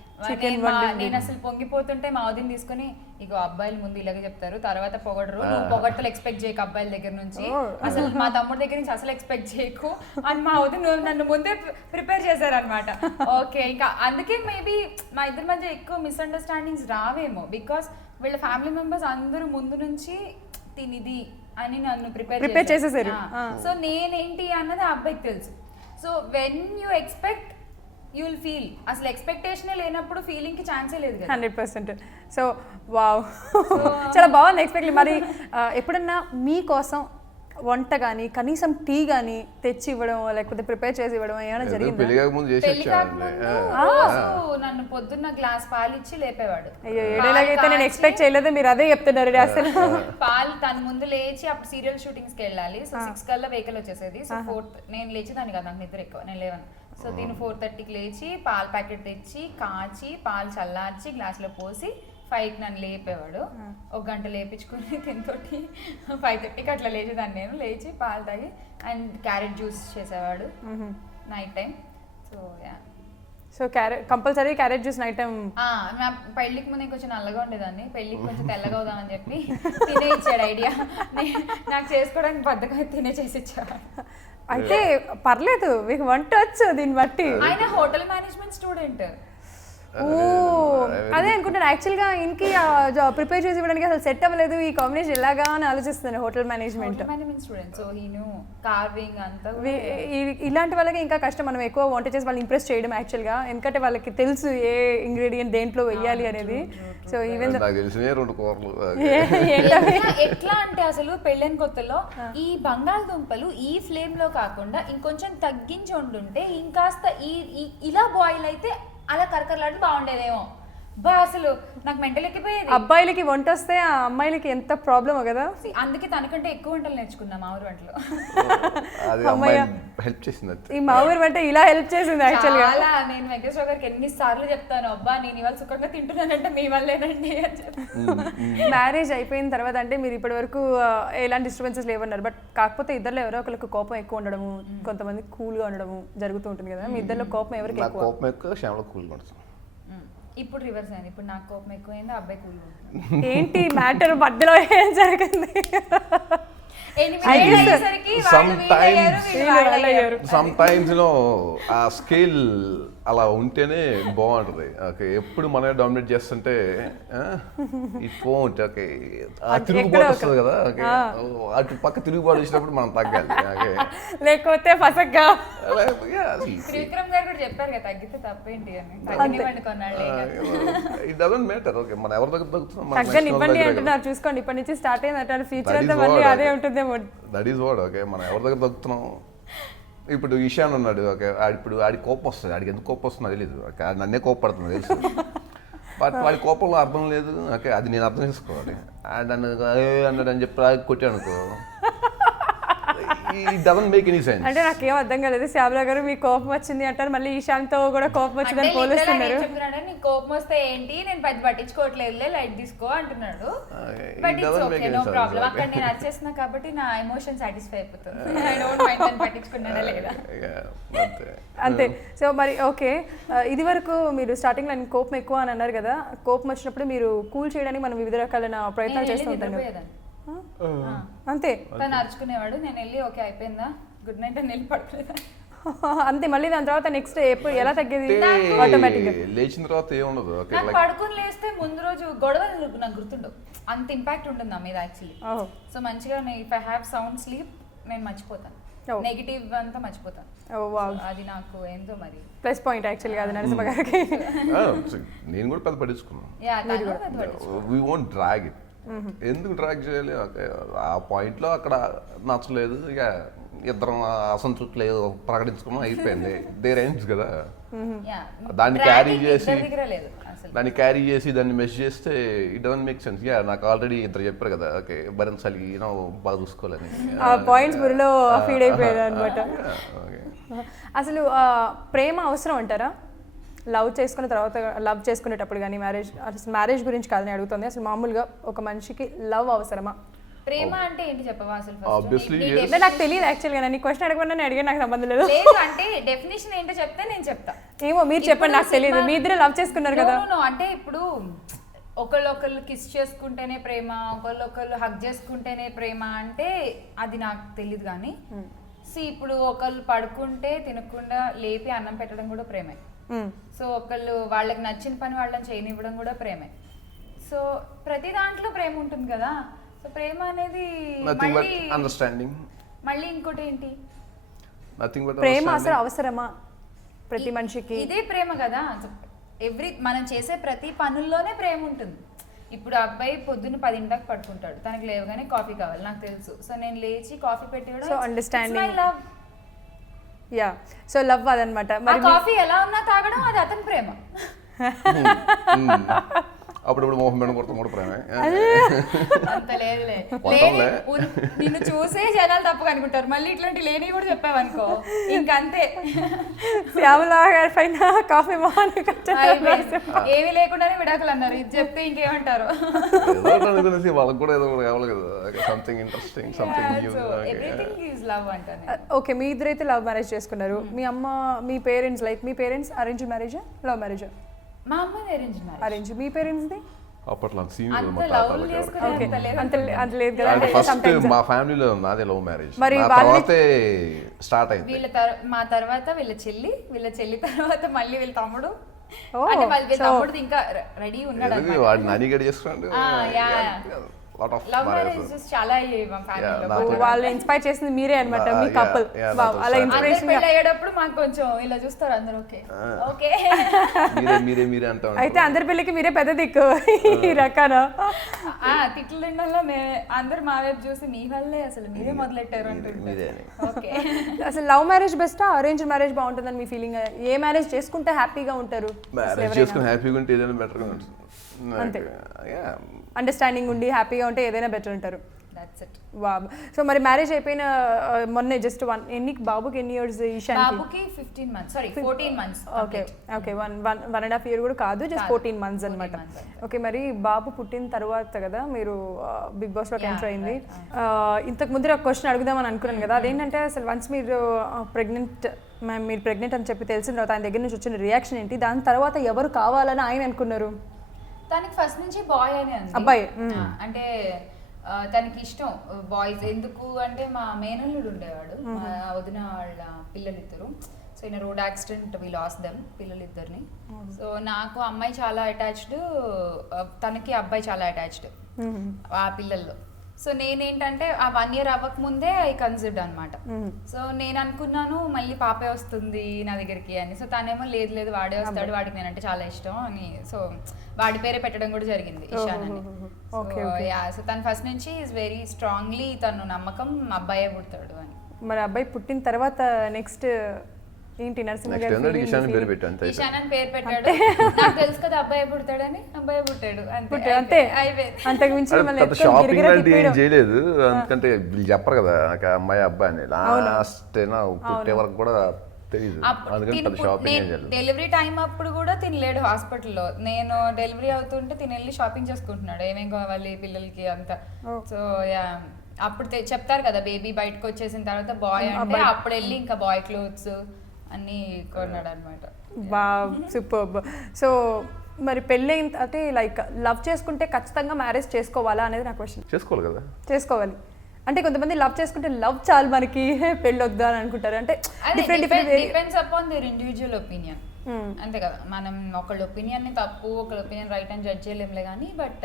నేను అసలు పొంగిపోతుంటే మా వదిన తీసుకుని, ఇగో అబ్బాయిలు ముందు ఇలాగే చెప్తారు, తర్వాత పొగడరు, నువ్వు పొగడతలు ఎక్స్పెక్ట్ చేయకు అబ్బాయిల దగ్గర నుంచి, అసలు మా తమ్ముడి దగ్గర నుంచి అసలు ఎక్స్పెక్ట్ చేయకు అని మా వదిన నన్ను ముందే ప్రిపేర్ చేశారనమాట. ఓకే, ఇంకా అందుకే మేబీ మా ఇద్దరి మధ్య ఎక్కువ మిస్అండర్స్టాండింగ్స్ రావేమో, బికాస్ వీళ్ళ ఫ్యామిలీ మెంబర్స్ అందరూ ముందు నుంచి తినిది అని నన్ను ప్రిపేర్ చేసేసారు. సో నేనేంటి అన్నది ఆ అబ్బాయికి తెలుసు. So when you expect you will feel. అసలు ఎక్స్పెక్టేషన్ లేనప్పుడు ఫీలింగ్ కి ఛాన్సే లేదు కదా. 100%. సో వావ్, చాలా బాగుంది ఎక్స్పెక్ట్. మరి ఎప్పుడన్నా మీకోసం వంట కానీ కనీసం టీ కానీ తెచ్చి ఇవ్వడం లేకపోతే ప్రిపేర్ చేసి ఇవ్వడం ఏమైనా జరిగింది? పెళ్లి కాకముందు నన్ను పొద్దున్న గ్లాస్ పాలు ఇచ్చి లేపేవాడు. అయ్యో, ఏడేలాగైతే నేను ఎక్స్పెక్ట్ చేయలేదు, మీరు అదే చెప్తున్నారు అసలు. పాలు తన ముందు లేచి, అప్పుడు సీరియల్ షూటింగ్స్ కి వెళ్ళాలి, సో 6 కల్లా వెహికల్ వచ్చేసేది. సో 4 నేను లేచేదాన్ని కదా, నాకు నిద్ర ఎక్కువ, నేను లేవను. సో దీన్ని 4:30కి లేచి పాల ప్యాకెట్ తెచ్చి కాచి పాలు చల్లార్చి గ్లాసులో పోసి 5కి నన్ను లేపేవాడు. 1 గంట లేపించుకుని తినతోటి 5:30కి అట్లా లేచేదాన్ని. నేను లేచి పాలు తాగి అండ్ క్యారెట్ జ్యూస్ చేసేవాడు night time. So yeah, so compulsory carrot juice night time. నా పెళ్ళికి ముందు కొంచెం నల్లగా ఉండేదాన్ని, పెళ్ళికి కొంచెం తెల్లగా అవుదామని చెప్పి తినే ఇచ్చాడు ఐడియా. నాకు చేసుకోవడానికి బద్దగా తినే చేసి ఇచ్చాడు. అయితే పర్లేదు, మీకు వంట వచ్చు దీన్ని బట్టి. ఆయన హోటల్ మేనేజ్మెంట్ స్టూడెంట్. అదే అనుకుంటాను యాక్చువల్గా ఇంకి ప్రిపేర్ చేసి ఇవ్వడానికి అసలు సెట్ అవ్వలేదు ఈ కాంబినేషన్ ఎలాగా అని ఆలోచిస్తున్నాను. Hotel management student, so he knew carving అంతా. ఇలాంటి వాళ్ళకి ఇంకా కష్టం, మనం ఎక్కువ వంట చేసి వాళ్ళని ఇంప్రెస్ చేయడం యాక్చువల్గా, ఎందుకంటే వాళ్ళకి తెలుసు ఏ ఇంగ్రీడియంట్ దేంట్లో వెయ్యాలి అనేది. సో ఈవెన్ ఎట్లా అంటే అసలు పెళ్ళైన కొత్తలో ఈ బంగాళదుంపలు ఈ ఫ్లేమ్ లో కాకుండా ఇంకొంచెం తగ్గించి వండుంటే ఇంకాస్త ఇలా బాయిల్ అయితే అలా కరకరలాడి బాగుండేదేమో. బా అసలు నాకు మెంటల్ ఎక్కిపోయేది. అబ్బాయిలకి వంట వస్తే ఆ అమ్మాయిలకి ఎంత ప్రాబ్లమో కదా. అందుకే తనకంటే ఎక్కువ వంటలు నేర్చుకున్నా మా ఊరు వంటలు. ఈ మా ఊరు వంట ఇలా హెల్ప్ చేసింది యాక్చువల్గా. అలా నేను వెంకటేశ్వర గారికి ఎన్నిసార్లు చెప్తాను, అబ్బా నేను ఇవాళ సుఖంగా తింటున్నానంటే మీ వల్లేనండి అని చెప్పి. మ్యారేజ్ అయిపోయిన తర్వాత అంటే మీరు ఇప్పటి వరకు ఎలాంటి డిస్టర్బెన్సెస్ లేవన్నారు, బట్ కాకపోతే ఇద్దరులో ఎవరో ఒకరికి కోపం ఎక్కువ ఉండడము, కొంతమంది కూల్గా ఉండడము జరుగుతూ ఉంటుంది కదా. మీ ఇద్దరులో కోపం ఎవరికి ఎక్కువ? ఇప్పుడు రివర్స్ అయింది, ఇప్పుడు నాకు కోపం ఎక్కువైంది, అబ్బాయి కూల్. ఏంటి మ్యాటర్ మధ్యలో ఏం జరిగింది? సమ్టైమ్స్ ఆ స్కేల్ అలా ఉంటేనే బాగుంటుంది. ఓకే, ఎప్పుడు మనమే డామినేట్ చేస్తుంటే ఈ పోంట్ ఓకే ఆ తిరుగుబాటు వస్తుంది కదా. ఓకే, అటు పక్క తిరుగుబాటు వచ్చినప్పుడు మనం తగ్గాలి. ఓకే, లేకపోతే ఫసగ్గా త్రివిక్రమ్ గారు కూడా చెప్పారు కదా, తగ్గితే తప్పేంటి అని. తగ్గినివ్వండి కొన్నాళ్ళు, ఇట్ డజంట్ మ్యాటర్. ఓకే, మనం ఎవరి దగ్గర తగ్గుతున్నాం తగ్గనివ్వండి అంటున్నారు. చూసుకోండి, ఇప్పటి నుంచి స్టార్ట్ అయిందంటారు, ఫ్యూచర్ అంతా మళ్ళీ అదే ఉంటుందేమో. That is what. ఓకే, మనం ఎవరి దగ్గర తగ్గుతున్నాం. ఇప్పుడు ఈశాన్ ఉన్నాడు. ఓకే, ఇప్పుడు ఆడి కోపం వస్తుంది, ఆడికి ఎందుకు కోపం వస్తుందో తెలియదు. ఓకే, నన్నే కోపడుతుంది తెలుసు, బట్ వాడి కోపంలో అర్థం లేదు. ఓకే, అది నేను అర్థం చేసుకోవాలి. నన్ను అన్నాడు అని చెప్పి కొట్టాను అనుకో, it doesn't make any sense. అంటే నాకేం అర్థం కాలేదు. శ్యామల గారు మీకు కోపం వచ్చింది అంటారు, మళ్ళీ ఈశాన్తో కూడా కోపం వచ్చిందని పోలుస్తున్నారు. నీకు కోపం వస్తే ఏంటి, నేను పెద్ద పట్టించుకోవట్లేదులే, లైట్ తీసుకో అంటున్నాడు. But it's okay, no problem. అక్కడ నేను వచ్చేస్తున్నా కాబట్టి నా ఎమోషన్ సాటిస్ఫై అయిపోతుంది. ఐ డోంట్ మైండ్ అని పట్టించుకున్నాడా లేదా అంతే. సో మరి ఓకే, ఇది వరకు మీరు స్టార్టింగ్ లో కోపం ఎక్కువ అని అన్నారు కదా, కోపం వచ్చినప్పుడు మీరు కూల్ చేయడానికి మనం వివిధ రకాలైన ప్రయత్నాలు చేస్తూ ఉంటాం కదా. అంతే, తను అరుచుకునేవాడు, నేను వెళ్ళి ఓకే అయిపోయిందా గుడ్ నైట్ అని వెళ్ళి పడుకోలేదు. అంతే. మళ్ళీ దాని తర్వాత నెక్స్ట్ ఎప్పుడు ఎలా తగ్గేది అంటే ఆటోమేటిక్గా? లేచిన తర్వాత ఏముండదు. ఓకే, నాకు లైక్ పడుకుని లేస్తే ముందు రోజు గొడవలు నాకు గుర్తుండవు, అంత ఇంపాక్ట్ ఉంటుంది నా మీద యాక్చువల్లీ. ఓహ్ సో మంచిగా if I have sound sleep నేను మర్చిపోతాను, Oh. నెగిటివ్ అంతా మర్చిపోతాను. ఓ వావ్, So, అది నాకు ఏందో మరి ప్లస్ పాయింట్ యాక్చువల్గా అది నరసింహ గారికి. నేను కూడా పెద్ద పట్టించుకున్నాను. యా తను పట్టించుకో. We won't drag it. ఎందుకు డ్రాగ్ చేయాలి? ఓకే, ఆ పాయింట్లో అక్కడ నచ్చలేదు, ఇక ఇద్దరం అసంతృప్తి లేదు ప్రకటించుకున్నాం, అయిపోయింది. దేర్ ఎండ్స్ కదా. Yeah. దాన్ని Dragging క్యారీ చేసి ఇద్దరి దగ్గర లేదు అసలు. దాన్ని క్యారీ చేసి దాన్ని మెస్ చేస్తే it don't make sense. Yeah, నాకు ఆల్రెడీ ఇద్దరు చెప్పారు కదా, ఓకే భరించాలి, బాగా చూసుకోవాలని. ఆ పాయింట్స్ బుర్రలో ఫీడ్ అయిపోయారు అనమాట. ఓకే, అసలు ప్రేమ అవసరం అంటారా? లవ్ చేసుకున్న తర్వాత, లవ్ చేసుకునేటప్పుడు కానీ అసలు మ్యారేజ్ గురించి కాదని అడుగుతుంది. అసలు మామూలుగా ఒక మనిషికి లవ్ అవసరమా? ప్రేమ అంటే ఏంటి చెప్పవా అసలు first? Obviously, నీ yes. అంటే నాకు తెలియదు యాక్చువల్గా. నేను క్వశ్చన్ అడగకుండా నేను అడిగా, నాకు సంబంధం లేదు. లేదు అంటే డెఫినేషన్ ఏంటో చెప్తే నేను చెప్తా. ఏమో మీరు చెప్పండి, నాకు తెలియదు. మీ ఇద్దరే లవ్ చేసుకున్నారు కదా. No, no, అంటే ఇప్పుడు ఒకళ్ళొకళ్ళు కిస్ చేసుకుంటేనే ప్రేమ, ఒకళ్ళొకళ్ళు హగ్ చేసుకుంటేనే ప్రేమ అంటే అది నాకు తెలియదు. కానీ ఇప్పుడు ఒకళ్ళు పడుకుంటే తినకుండా లేపి అన్నం పెట్టడం కూడా ప్రేమే. సో ఒకళ్ళు వాళ్ళకి నచ్చిన పని వాళ్ళని చేయనివ్వడం కూడా ప్రేమే. సో ప్రతి దాంట్లో ప్రేమ ఉంటుంది కదా. సో ప్రేమ అనేది నథింగ్ బట్ అండర్స్టాండింగ్. మళ్ళీ ఇంకోటి ఏంటి? నథింగ్ బట్ ప్రేమ అసలు అవసరమా ప్రతి మనిషికి? ఇదే ప్రేమ కదా. మనం చేసే ప్రతి పనుల్లోనే ప్రేమ ఉంటుంది. ఇప్పుడు అబ్బాయి పొద్దున్న 10 గంటలకు పడుకుంటాడు, తనకి లేవగానే కాఫీ కావాలి, నాకు తెలుసు. సో నేను లేచి కాఫీ పెట్టి So, understanding. Love. Yeah, so love అదనమాట. ఆ మరి కాఫీ ఎలా ఉన్నా తాగడం అది అతని ప్రేమ. అప్పుడప్పుడు మోహం మీద కొడతాం కూడా ప్రేమే. అంత లేదులే. కొట్టంలే. నిన్ను చూసే జనాలు తప్పుగా అనుకుంటారు. మళ్ళీ ఇట్లాంటి లేని కూడా చెప్పావనుకో ఇంకంతే. శ్యామలా గారి పైన కాఫీ మొహాన్ని ఏమీ లేకుండానే విడాకులు అన్నారు. ఇది చెప్తే ఇంకేమంటారు? ఏదో అనుకునేసి వాళ్ళకి కూడా ఏదో కావాలి కదా, something interesting, something new. Everything is love అంటాను. ఓకే, మీ ఇద్దరైతే లవ్ మ్యారేజ్ చేసుకున్నారు. మీ అమ్మ, మీ పేరెంట్స్ మీ పేరెంట్స్ అరేంజ్ మ్యారేజా, లవ్ మ్యారేజా? మా అమ్మాయి అరేంజ్ మ్యారేజ్. అరేంజ్. మీ పేరెంట్స్ది? అప్పట్లో సీన్ అంత లవ్ చేసుకునే ఓకే, అంత లేదు. అంత లేదు కదా. అంటే ఫస్ట్ sometimes మా ఫ్యామిలీలో నాదే లవ్ మ్యారేజ్. మరి నా వాళ్ళే- తర్వాతే స్టార్ట్ అయింది. మా తర్వాత వీళ్ళ చెల్లి తర్వాత మళ్ళీ వీళ్ళ తమ్ముడు. Oh, అంటే మళ్ళీ వీళ్ళ so- తమ్ముడు ఇంకా రెడీ ఉన్నాడు ఎందుకు అన్నమాట. వాడు నాని గడి చేసుకున్నాడు. లాట్ ఆఫ్ లవ్ మ్యారేజెస్ చాలా అయ్యాయి మా ఫ్యామిలీలో. నాతో- వాళ్ళు ఇన్స్పైర్ చేసింది మీరే అనమాట, మీ Yeah, కపుల్. yeah, నాతో అలా start. ఇన్స్పిరేషన్. పెళ్ళి అయ్యేటప్పుడు మాకు కొంచెం ఇలా చూస్తారు అందరూ. Okay okay. మీరే అంటా అయితే అందరి పెళ్ళికి మీరే పెద్ద దిక్కు ఈ రకాన. తిట్లు తిండాలో అందరు మా వైపు చూసి మీ వల్లే అసలు మీరే మొదలెట్టారు అంటుంటారు. మీరే. ఓకే. అసలు లవ్ మ్యారేజ్ బెస్టా, అరేంజ్ మ్యారేజ్ బాగుంటుందని మీ ఫీలింగ్? ఏ మ్యారేజ్ చేసుకుంటే హ్యాపీగా ఉంటారు? మ్యారేజ్ చేసుకుని హ్యాపీగా ఉంటే ఏదైనా బెటర్గా ఉంటుంది. అంతే. అండర్స్టాండింగ్ ఉండి హ్యాపీగా ఉంటే ఏదైనా బెటర్ అంటారు. That's it. వావ్. సో మరి మ్యారేజ్ అయిపోయిన మొన్నే జస్ట్ బాబుకి ఎన్ని ఇయర్స్? ఈశాన్ బాబుకి 15 months, sorry 14 months. Okay okay, 1.5 year కూడా కాదు, జస్ట్ 14 months అనమాట. 14 months. ఓకే, మరి బాబు పుట్టిన తర్వాత కదా మీరు బిగ్ బాస్లోకి Yeah, ఎంటర్ అయింది. right. ఇంతకు ముందు ఒక క్వశ్చన్ అడుగుదామని అనుకున్నాను కదా, అదేంటంటే అసలు వన్స్ మీరు మీరు ప్రెగ్నెంట్ అని చెప్పి తెలిసిన తర్వాత ఆయన దగ్గర నుంచి వచ్చిన రియాక్షన్ ఏంటి? దాని తర్వాత ఎవరు కావాలని ఆయన అనుకున్నారు? తనకి ఫస్ట్ నుంచి బాయ్ అని అంది. అబ్బాయి. అంటే తనకి ఇష్టం బాయ్స్. ఎందుకు అంటే మా మేనల్లుడు ఉండేవాడు, మా వదిన వాళ్ళ పిల్లలిద్దరు. So in road accident we lost them, పిల్లలిద్దరిని. సో నాకు అమ్మాయి చాలా అటాచ్డ్, తనకి అబ్బాయి చాలా అటాచ్డ్ ఆ పిల్లల్లో. సో నేనేంటంటే ఆ 1 year అవ్వకముందే ఐ కన్సిడర్డ్ అనమాట. సో నేను అనుకున్నాను మళ్ళీ పాపే వస్తుంది నా దగ్గరికి అని. సో తనేమో లేదు వాడే వస్తాడు, వాడికి నేనంటే చాలా ఇష్టం అని. సో వాడి పేరే పెట్టడం కూడా జరిగింది, ఇషాన్ అని. సో తను ఫస్ట్ నుంచి ఈజ్ వెరీ స్ట్రాంగ్లీ తను నమ్మకం అబ్బాయే పుడతాడు అని. మరి అబ్బాయి పుట్టిన తర్వాత నెక్స్ట్ ఏంటి? నరసింహ నెక్స్ట్ గారి ఏంటంటే ఇషాన్ పేరు పెట్టాను అంతే. ఇషాన్ అని పేరు పెట్టాడు. నాకు తెలుసు కదా అబ్బాయి పుడతాడని, అబ్బాయి పుట్టాడు అంతే. అంతే, అయిపోయింది. అంతకు మించి మిమ్మల్ని పెద్ద ఎత్తుకొని షాపింగ్ గిరగిరా లాంటి ఏం తిప్పేయడం. చేయలేదు, ఎందుకంటే వీళ్ళు చెప్పరు కదా నాకు అమ్మాయి అబ్బాయి అని. లాస్ట్ పుట్టే వరకు కూడా తెలియదు, అందుకని పెద్ద షాపింగ్ ఏం చేయలేదు. డెలివరీ టైం అప్పుడు కూడా తినలేడు హాస్పిటల్లో. నేను డెలివరీ అవుతుంటే తిని వెళ్ళి షాపింగ్ చేసుకుంటున్నాడు, ఏమేం కావాలి పిల్లలకి అంతా. సో అప్పుడు చెప్తారు కదా బేబీ బయటకు వచ్చేసిన తర్వాత బాయ్ అంటే అప్పుడు వెళ్ళి ఇంకా బాయ్ క్లోత్స్ అన్ని కొన్నాడు అనమాట. Wow, superb. సో మరి పెళ్ళి అంటే లైక్ లవ్ చేసుకుంటే ఖచ్చితంగా మ్యారేజ్ చేసుకోవాలా అనేది నా క్వశ్చన్. చేసుకోవాలి కదా. చేసుకోవాలి అంటే కొంతమంది లవ్ చేసుకుంటే లవ్ చాలు మనకి పెళ్ళి వద్దా అని అనుకుంటారు. అంటే different depends upon there individual opinion. అంతే కదా, మనం ఒకళ్ళ ఒపీనియన్ ని తప్పు ఒకళ్ళ ఒపీనియన్ రైట్ అని జడ్జ్ చేయలేంలే కానీ, బట్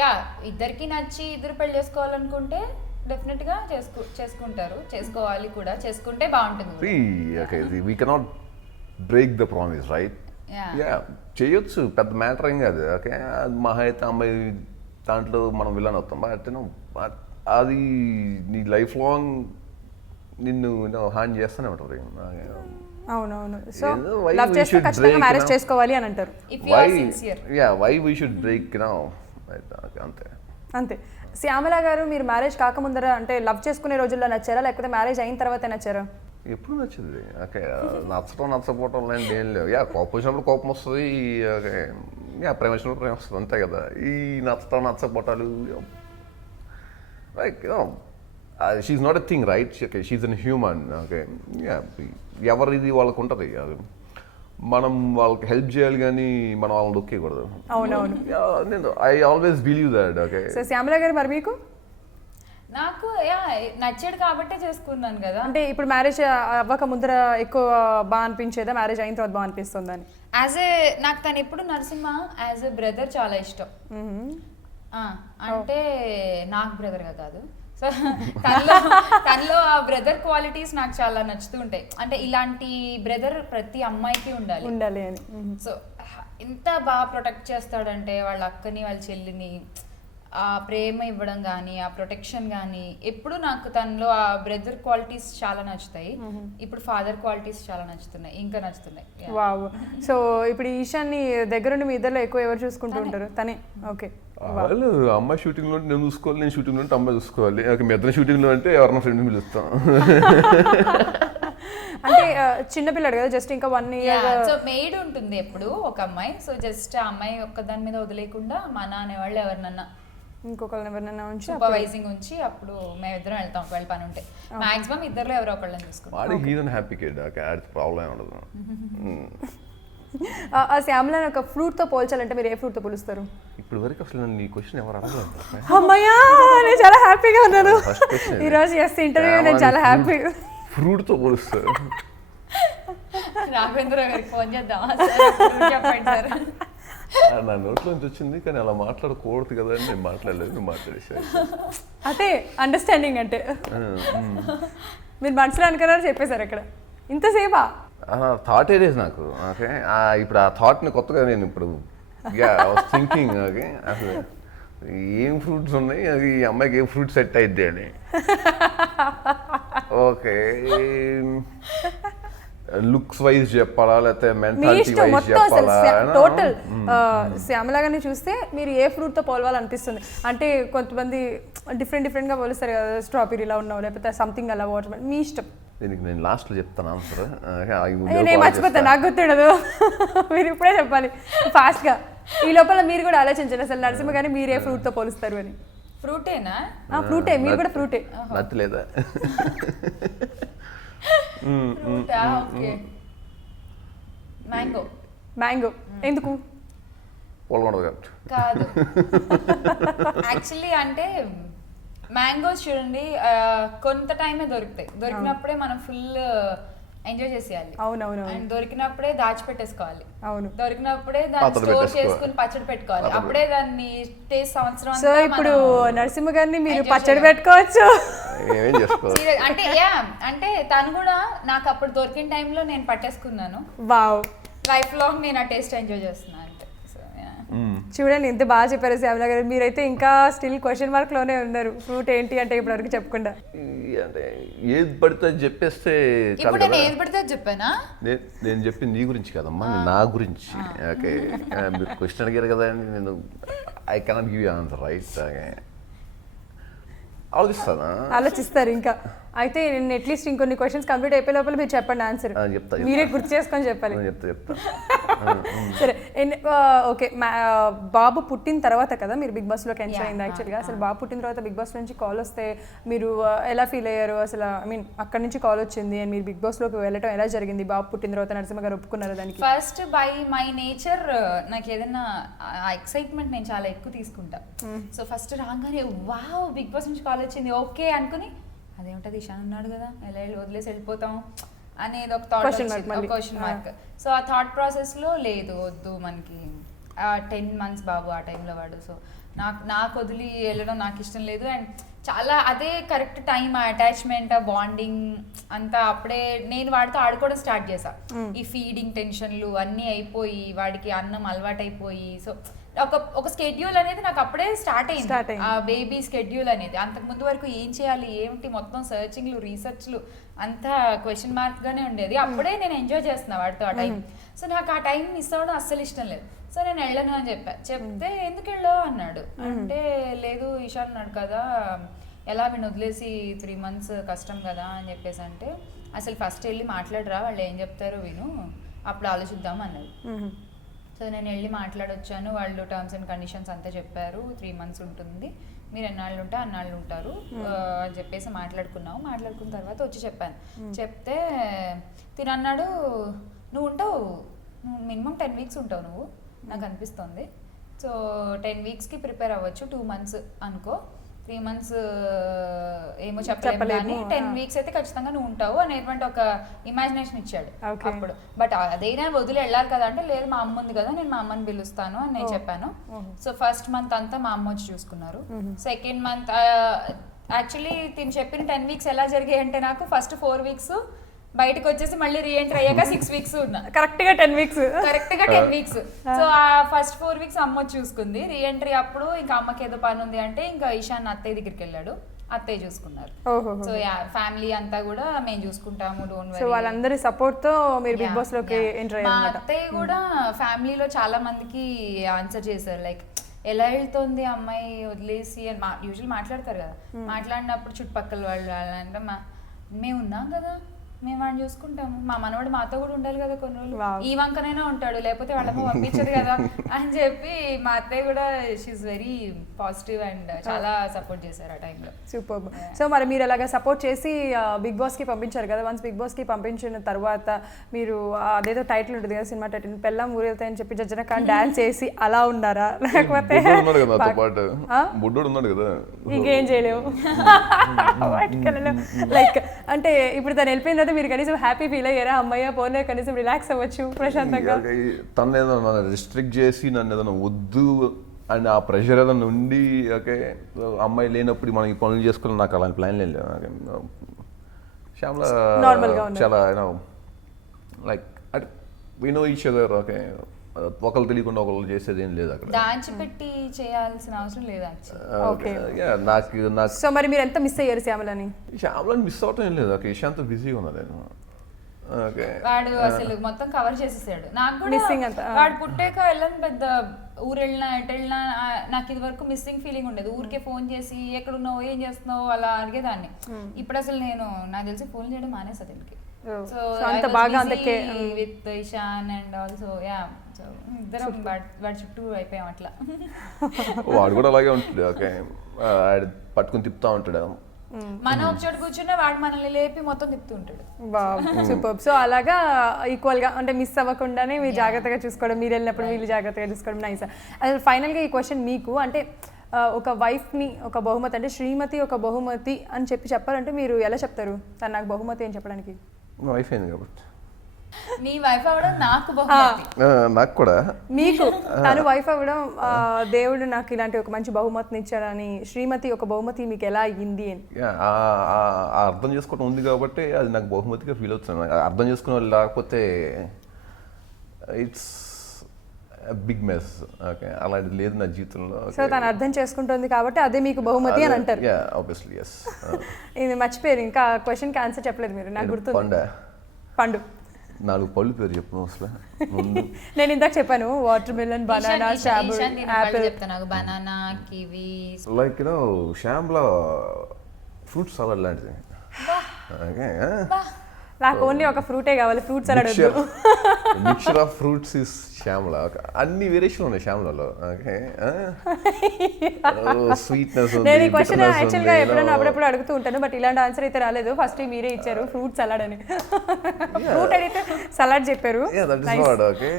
యా ఇద్దరికి నచ్చి ఇద్దరు పెళ్లి చేసుకోవాలనుకుంటే డెఫినెట్ గా చేసుకుంటారు, చేసుకోవాలి కూడా, చేసుకుంటే బాగుంటుంది. Okay we cannot break the promise right. Yeah చేయొచ్చు, పెద్ద మ్యాటర్ ఏం కాదు. ఓకే మహా అయితే అమ్మాయి దాంట్లో మనం విలన్ అవుతాం, బట్ అది నీ లైఫ్ లాంగ్ నిన్ను హాని చేస్తూనే ఉంటుంది. అవునవును. సో లవ్ చేస్తే ఖచ్చితంగా మ్యారేజ్ చేసుకోవాలి అని అంటారు. వై వీ షుడ్ బ్రేక్ అంతే అంతే. శ్యామల గారు, మీరు మ్యారేజ్ కాకముందర అంటే లవ్ చేసుకునే రోజుల్లో నచ్చారా, లేకపోతే మ్యారేజ్ అయిన తర్వాత నచ్చారా? ఎప్పుడు నచ్చింది. ఓకే నచ్చడం నచ్చకపోవటం లాంటి ఏం లేవు. కోపం వచ్చినప్పుడు కోపం వస్తుంది, ఓకే ప్రేమ వచ్చినప్పుడు ప్రేమ వస్తుంది, అంతే కదా. ఈ నచ్చటం నచ్చకపోవటాలు like she's not a thing right. Okay she's an human. Okay ఎవరిది వాళ్ళకు ఉంటుంది. మనం వాళ్ళకి హెల్ప్ చేయాలి కానీ మనం వాళ్ళని దొక్కేయకూడదు. అవునవును. నేను I always believe that. Okay so Shyamala గారు, మరి మీకు? నాకు నచ్చాడు కాబట్టే చేసుకున్నాను కదా. అంటే ఇప్పుడు మ్యారేజ్ అవ్వక ముందర ఎక్కువ బాగా అనిపించేదా, మ్యారేజ్ అయిన తర్వాత బాగా అనిపిస్తుందని? నాకు తను ఎప్పుడు నరసింహ యాజ్ ఎ బ్రదర్ చాలా ఇష్టం. అంటే నాకు బ్రదర్గా కాదు. సో తనలో ఆ బ్రదర్ క్వాలిటీస్ నాకు చాలా నచ్చుతూ ఉంటాయి. అంటే ఇలాంటి బ్రదర్ ప్రతి అమ్మాయికి ఉండాలి అని. సో ఎంత బాగా ప్రొటెక్ట్ చేస్తాడంటే వాళ్ళ అక్కని వాళ్ళ చెల్లిని, ఆ ప్రేమ ఇవ్వడం కానీ, ఆ ప్రొటెక్షన్ కానీ, ఎప్పుడు నాకు తనలో ఆ బ్రదర్ క్వాలిటీస్ చాలా నచ్చుతాయి. ఇప్పుడు ఫాదర్ క్వాలిటీస్ చాలా నచ్చుతున్నాయి, ఇంకా నచ్చుతున్నాయి. వావ్. సో ఇప్పుడు ఈశాన్ని దగ్గరుండి మీ ఇద్దరు ఎక్కువ ఎవరు చూసుకుంటూ ఉంటారు? తనే. ఓకే. వాళ్ళు అమ్మాయి షూటింగ్ లో నేను చూసుకోవాలి, నేను షూటింగ్ లో అంటే అమ్మాయి చూసుకోవాలి. మీ ఇద్దరు షూటింగ్ లో అంటే ఎవరైనా ఫ్రెండ్ పిలుస్తాం. అంటే చిన్నపిల్లాడు కదా, జస్ట్ ఇంకా 1 year. సో మెయిడ్ ఉంటుంది ఎప్పుడు ఒక అమ్మాయి. సో జస్ట్ ఆ అమ్మాయి ఒక్క దాని మీద వదిలేకుండా మన అనేవాళ్ళు ఎవరినన్నా ఇంకొకళ్ళని ఎవరినైనా ఉంచి సూపర్వైజింగ్ ఉంచి అప్పుడు మేమిద్దరం వెళ్తాం ఒకవేళ పని ఉంటే. మాక్సిమం ఇద్దరులో ఎవరో ఒకళ్ళని చూసుకుంటాం. వాడి హీరోన్ హ్యాపీ కిడ్, ప్రాబ్లం ఉండదు. ఆ శ్యామలని ఒక ఫ్రూట్ తో పోల్చాలంటే మీరు ఏ ఫ్రూట్ తో పోలుస్తారు? ఇప్పుడు వరకు అసలు నీ క్వశ్చన్ ఎవరు అడగలేదు. అమ్మయ్యా, నేను చాలా హ్యాపీగా ఉన్నాను ఈరోజు. ఎస్ ఇంటర్వ్యూ నేను చాలా హ్యాపీ. ఫ్రూట్ తో పోలుస్తారు. రాఘవేంద్ర గారికి ఫోన్ చేద్దాం, చెప్పండి సార్. నా నోట్లోంచి వచ్చింది కానీ అలా మాట్లాడకూడదు కదా అని నేను మాట్లాడలేదు, నువ్వు మాట్లాడేసాను. అదే అండర్స్టాండింగ్ అంటే. మీరు మనసులో అనుకున్నారు చెప్పేశారు అక్కడ. ఇంతసేపా థాట్ ఏదేసి నాకు. ఓకే ఇప్పుడు ఆ థాట్ని కొత్తగా నేను ఇప్పుడు థింకింగ్. ఓకే అసలు ఏం ఫ్రూట్స్ ఉన్నాయి, అది అమ్మాయికి ఏ ఫ్రూట్ సెట్ అయిద్ది అని. ఓకే లుక్స్ వైజ్ చెప్పాలా లేకపోతే మెంటాలిటీ వైజ్ చెప్పాలా? టోటల్ శ్యామల గారిని చూస్తే మీరు ఏ ఫ్రూట్ తో పోలవాలనిపిస్తుంది? అంటే కొంతమంది డిఫరెంట్ గా పోలుస్తారు కదా, స్ట్రాబెర్రీలా ఉన్నావు లేకపోతే సంథింగ్ అలా, వాటర్ మీ ఇష్టం. దీనికి నేను లాస్ట్లో చెప్తాను ఆన్సర్. నేను మర్చిపోతాను, నాకు గుర్తుండదు. మీరు ఇప్పుడే చెప్పాలి ఫాస్ట్గా. ఈ లోపల మీరు కూడా ఆలోచించండి అసలు నరసింహ గారిని మీరు ఏ ఫ్రూట్తో పోలుస్తారు అని. ఫ్రూటేనా? ఫ్రూటే, మీరు కూడా ఫ్రూటే. నచ్చలేదా? మ్యాంగో. మ్యాంగో ఎందుకు? కాదు, యాక్చువల్లీ అంటే మ్యాంగోస్ చూడండి కొంత టైమే దొరుకుతాయి, దొరికినప్పుడే మనం ఫుల్ ఎంజాయ్ చేసేయాలి. అవునవును. అండ్ దొరికినప్పుడే దాచిపెట్టేసుకోవాలి. అవును. దొరికినప్పుడే దాన్ని స్టోర్ చేసుకుని పచ్చడి పెట్టుకోవాలి. అప్పుడే దాన్ని టేస్ట్ సంవత్సరం. సో ఇప్పుడు నరసింహ గారిని మీరు పచ్చడి పెట్టుకోవచ్చు. అంటే తను కూడా నాకు అప్పుడు దొరికిన టైంలో నేను పట్టేసుకున్నాను. వావ్. లైఫ్ లాంగ్ నేను ఆ టేస్ట్ ఎంజాయ్ చేస్తున్నాను. చూడండి ఎంత బాగా చెప్పారు శ్యామల గారు. మీరైతే ఇంకా స్టిల్ క్వశ్చన్ మార్క్ లోనే ఉన్నారు. ఫ్రూట్ ఏంటి అంటే ఇప్పటివరకు చెప్పకుండా. అంటే ఏది పడితే చెప్పేస్తే ఇప్పుడు నేను ఏది పడితే చెప్పానా? నేను చెప్పింది నీ గురించి కదమ్మా, నా గురించి. ఓకే మీరు క్వశ్చన్ అడిగారు కదా అని నేను I cannot give you answer right. ఆలోచిస్తారు ఇంకా. అయితే నేను అట్లీస్ట్ ఇంకొన్ని క్వశ్చన్స్ కంప్లీట్ అయిపోయే లోపల మీరు చెప్పండి ఆన్సర్. చెప్తా, మీరే గుర్తు చేసుకొని చెప్పాలి. చెప్తా సరే ఓకే బాబు పుట్టిన తర్వాత కదా మీరు బిగ్ బాస్లోకి ఎంటర్ అయింది యాక్చువల్గా. అసలు బాబు పుట్టిన తర్వాత బిగ్ బాస్ నుంచి కాల్ వస్తే మీరు ఎలా ఫీల్ అయ్యారు అసలు? ఐ మీన్ అక్కడ నుంచి కాల్ వచ్చింది అండ్ మీరు బిగ్ బాస్లోకి వెళ్ళటం ఎలా జరిగింది? బాబు పుట్టిన తర్వాత నరసింహ గారు ఒప్పుకున్నారు దానికి? ఫస్ట్ బై మై నేచర్ నాకు ఏదైనా ఎక్సైట్మెంట్ నేను చాలా ఎక్కువ తీసుకుంటా. సో ఫస్ట్ రాగానే వావ్ బిగ్ బాస్ నుంచి కాల్ వచ్చింది ఓకే అనుకుని, అదేమిటది ఇషాన్ ఉన్నాడు కదా ఎలా వదిలేసి వెళ్ళిపోతాం అనేది ఒక థాట్, క్వశ్చన్ మార్క్. సో ఆ థాట్ ప్రాసెస్లో లేదు వద్దు మనకి 10 months బాబు ఆ టైంలో వాడు. సో నాకు వదిలి వెళ్ళడం నాకు ఇష్టం లేదు. అండ్ చాలా అదే కరెక్ట్ టైం, ఆ అటాచ్మెంట్, ఆ బాండింగ్ అంతా అప్పుడే నేను వాడితో ఆడుకోవడం స్టార్ట్ చేశా. ఈ ఫీడింగ్ టెన్షన్లు అన్నీ అయిపోయి వాడికి అన్నం అలవాటైపోయి, సో ఒక స్కెడ్యూల్ అనేది నాకు అప్పుడే స్టార్ట్ అయింది. ఆ బేబీ స్కెడ్యూల్ అనేది అంతకు ముందు వరకు ఏం చేయాలి ఏమిటి మొత్తం సర్చింగ్లు రీసెర్చ్లు అంతా క్వశ్చన్ మార్క్ గానే ఉండేది. అప్పుడే నేను ఎంజాయ్ చేస్తున్నా వాడితో ఆ టైం. సో నాకు ఆ టైం మిస్ అవ్వడం అస్సలు ఇష్టం లేదు. సో నేను వెళ్ళను అని చెప్తే ఎందుకు వెళ్ళావు అన్నాడు. అంటే లేదు ఇషాన్ అన్నాడు కదా ఎలా వీడిని వదిలేసి 3 months కష్టం కదా అని చెప్పేసి, అంటే అసలు ఫస్ట్ వెళ్ళి మాట్లాడరా వాళ్ళు ఏం చెప్తారో విను అప్పుడు ఆలోచిద్దాం అన్నాడు. సో నేను వెళ్ళి మాట్లాడొచ్చాను. వాళ్ళు టర్మ్స్ అండ్ కండిషన్స్ అంతా చెప్పారు. 3 months ఉంటుంది, మీరు ఎన్నాళ్ళు ఉంటే అన్నాళ్ళు ఉంటారు అని చెప్పేసి మాట్లాడుకున్న తర్వాత వచ్చి చెప్పాను. చెప్తే తిను అన్నాడు నువ్వు ఉంటావు, నువ్వు మినిమం 10 weeks ఉంటావు నువ్వు నాకు అనిపిస్తుంది. సో 10 weeksకి ప్రిపేర్ అవ్వచ్చు, 2 months అనుకో, 3 months ఏమో చెప్పలేము కానీ 10 weeks అయితే ఖచ్చితంగా నువ్వు ఉంటావు అనేటువంటి ఒక ఇమాజినేషన్ ఇచ్చాడు అప్పుడు. బట్ అదైనా వదిలి వెళ్ళాలి కదా అంటే లేదు మా అమ్మ ఉంది కదా నేను మా అమ్మని పిలుస్తాను అని నేను చెప్పాను. సో ఫస్ట్ మంత్ అంతా మా అమ్మ వచ్చి చూసుకున్నారు. సెకండ్ మంత్ యాక్చువల్లీ తిని చెప్పిన 10 weeks ఎలా జరిగాయి అంటే నాకు ఫస్ట్ 4 weeks బయటకు వచ్చేసి మళ్ళీ రీఎంటర్ అయ్యాక 6 weeks ఉన్నా కరెక్ట్ గా 10 weeks. సో ఆ ఫస్ట్ 4 weeks అమ్మ చూసుకుంది. రీఎంట్రీ అప్పుడు ఇంకా అమ్మకి ఏదో పని ఉంది అంటే ఇంకా ఈశాన్ అత్తయ్య దగ్గరికి వెళ్ళాడు, అత్తయ్య చూసుకున్నారు. సో ఫ్యామిలీ అంతా కూడా మేము చూసుకుంటాము డోంట్ వరీ. సో వాళ్ళందరి సపోర్ట్ తో మీరు బిగ్ బాస్ లోకి ఎంటర్ అయ్యారు. మా అత్తయ్య కూడా ఫ్యామిలీలో చాలా మందికి ఆన్సర్ చేశారు లైక్ ఎలా వెళ్తుంది అమ్మాయి వదిలేసి అని యూజువల్ మాట్లాడతారు కదా. మాట్లాడినప్పుడు చుట్టుపక్కల వాళ్ళు అంటే మేము ఉన్నాం కదా మేము వాడిని చూసుకుంటాము, మా మనవాడు మాతో కూడా ఉండాలి కదా కొన్ని రోజులు, ఈ వంకనైనా ఉంటాడు లేకపోతే వాళ్ళమ్మ పంపించదు కదా అని చెప్పి మా అత్తయ్య కూడా షీఈస్ వెరీ పాజిటివ్ అండ్ చాలా సపోర్ట్ చేశారు ఆ టైంలో. సూపర్. సో మరి మీరు అలాగా సపోర్ట్ చేసి బిగ్ బాస్కి పంపించారు కదా. వన్స్ బిగ్ బాస్కి పంపించిన తర్వాత మీరు అదేదో టైటిల్ ఉంటుంది కదా సినిమా టైటిల్ పెళ్ళాం ఊరెళ్తాయి అని చెప్పి జజ్జన ఖాన్ డాన్స్ చేసి అలా ఉన్నారా లేకపోతే ఇంకేం చేయలేవు లైక్ అంటే ఇప్పుడు తను వెళ్ళిపోయిన తర్వాత మీరు కనీసం హ్యాపీ ఫీల్ అయ్యారా? అమ్మయ్య పోలే కనీసం రిలాక్స్ అవ్వచ్చు ప్రశాంతంగా. తను ఏదైనా రిస్ట్రిక్ట్ చేసి నన్ను ఏదైనా వద్దు అండ్ ఆ ప్రెషర్ ఏదైనా ఉండి ఓకే అమ్మాయి లేనప్పుడు మనం ఈ పనులు చేసుకోవాలి నాకు అలాంటి ప్లాన్ లేదు. శ్యామ్లా చాలా like we know each other okay ఒకళ్ళు తెలియకుండా ఒకళ్ళు చేసేది ఏం లేదు అక్కడ, దాచిపెట్టి చేయాల్సిన అవసరం లేదు. నాకు సో మరి మీరు ఎంత మిస్ అయ్యారు శ్యామలని? శ్యామలని మిస్ అవటం ఏం లేదు. ఓకే ఇషాంతో బిజీగా ఉన్నా నేను. వాడు అసలు మొత్తం కవర్ చేసేసాడు. నాకు కూడా వాడు పుట్టాక వెళ్ళని పెద్ద ఊరు వెళ్ళినా ఎటు వెళ్ళినా నాకు ఇది వరకు మిస్సింగ్ ఫీలింగ్ ఉండేది. ఊరికే ఫోన్ చేసి ఎక్కడున్నావు ఏం చేస్తున్నావు అలా అడిగేదాన్ని. ఇప్పుడు అసలు నేను నాకు తెలిసి ఫోన్ చేయడం మానేసా దీనికి. So with Ishan and also yeah ఇద్దరం వాడి చుట్టూ అయిపోయాం అట్లా. వాడు కూడా అలాగే ఉంటుంది ఓకే పట్టుకుని తిప్పుతా ఉంటాడు. మనం ఒక చోటు కూర్చున్నా వాడు మనల్ని లేపి మొత్తం తిప్పుతూ ఉంటాడు. సూపర్. సో అలాగా ఈక్వల్ గా అంటే మిస్ అవ్వకుండానే మీరు జాగ్రత్తగా చూసుకోవడం, మీరు వెళ్ళినప్పుడు వీళ్ళు జాగ్రత్తగా చూసుకోవడం నైస్. అసలు ఫైనల్గా ఈ క్వశ్చన్ మీకు అంటే ఒక వైఫ్ని ఒక బహుమతి అంటే శ్రీమతి ఒక బహుమతి అని చెప్పాలంటే మీరు ఎలా చెప్తారు? తను నాకు బహుమతి అని చెప్పడానికి వైఫ్ అయింది కాబట్టి నీ వైఫ్ అవ్వడం నాకు బహుమతి, నాకు కూడా మీకు తను వైఫ్ అవ్వడం దేవుడు నాకు ఇలాంటి ఒక మంచి బహుమతిని ఇచ్చాడని. శ్రీమతి ఒక బహుమతి మీకు ఎలా అయ్యింది అని అర్థం చేసుకోవడం ఉంది కాబట్టి అది నాకు బహుమతిగా ఫీల్ అవుతుంది. అర్థం చేసుకునే వాళ్ళు లేకపోతే ఇట్స్ బిగ్ మెస్ ఓకే అలాంటిది లేదు నా జీవితంలో. సో తను అర్థం చేసుకుంటుంది కాబట్టి అదే మీకు బహుమతి అని అంటారు. Obviously yes. ఇది మర్చిపోయారు ఇంకా క్వశ్చన్కి ఆన్సర్ చెప్పలేదు మీరు. నాకు గుర్తుంది పండు 4 పళ్ళు పేరు చెప్పు అసలు. నేను ఇందాక చెప్పాను water melon banana Apple banana kiwi like Shyamla fruit salad లాంటిది. నాకు ఓన్లీ ఒక ఫ్రూటే కావాలి, ఫ్రూట్ సలాడ్ వద్దు. Mixture of fruits is Shyamala. అన్ని వేరియేషన్ ఉన్నాయి శ్యామలలో. ఓకే, స్వీట్నెస్ నేను ఈ క్వశ్చన్ యాక్చువల్గా ఎప్పుడైనా అప్పుడప్పుడు అడుగుతూ ఉంటాను, బట్ ఇలాంటి ఆన్సర్ అయితే రాలేదు. ఫస్ట్ మీరే ఇచ్చారు ఫ్రూట్ సలాడ్ అని. ఫ్రూట్ అడిగితే సలాడ్ చెప్పారు. Okay,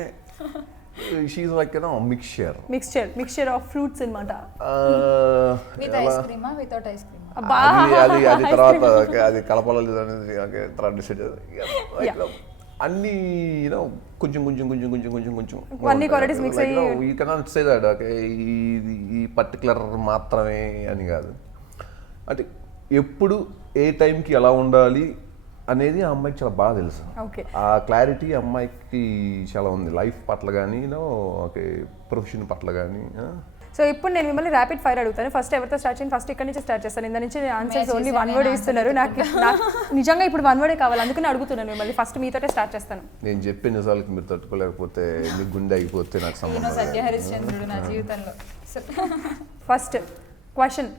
she's like mixture of fruits అన్నమాట. విత్ ఐస్ క్రీమా వితౌట్ ఐస్ క్రీమ్? అది తర్వాత అది కలపాలి అనేది తర్వాత డిసైడ్. అన్ని కొంచెం కొంచెం కొంచెం కొంచెం కొంచెం కొంచెం అన్ని క్వాలిటీస్ మిక్స్ అయ్యి you cannot say that okay ఈ పర్టికులర్ మాత్రమే అని కాదు. అంటే ఎప్పుడు ఏ టైంకి ఎలా ఉండాలి అనేది ఆ అమ్మాయికి చాలా బాగా తెలుసు. ఆ క్లారిటీ అమ్మాయికి చాలా ఉంది లైఫ్ పట్ల కానీ ఓకే ప్రొఫెషన్ పట్ల కానీ. సో ఇప్పుడు నేను మిమ్మల్ని ర్యాపిడ్ ఫైర్ అడుగుతాను. ఫస్ట్ ఎవరితో స్టార్ట్ చేయండి? ఫస్ట్ ఇక్కడ నుంచి స్టార్ట్ చేస్తాను. ఇందా నుంచి ఆన్సర్స్ ఓన్లీ 1 వర్డ్ ఇస్తున్నారు. నాకు నిజంగా ఇప్పుడు 1 వర్డే కావాలి, అందుకని అడుగుతున్నాను మిమ్మల్ని. ఫస్ట్ మీతోటే స్టార్ట్ చేస్తాను. నేను చెప్పే నిజాలకి మీరు తట్టుకోలేకపోతే మీకు గుండె అయిపోతే నాకు సంబంధం. సత్యహరిశ్చంద్రుడు నా జీవితంలో. First question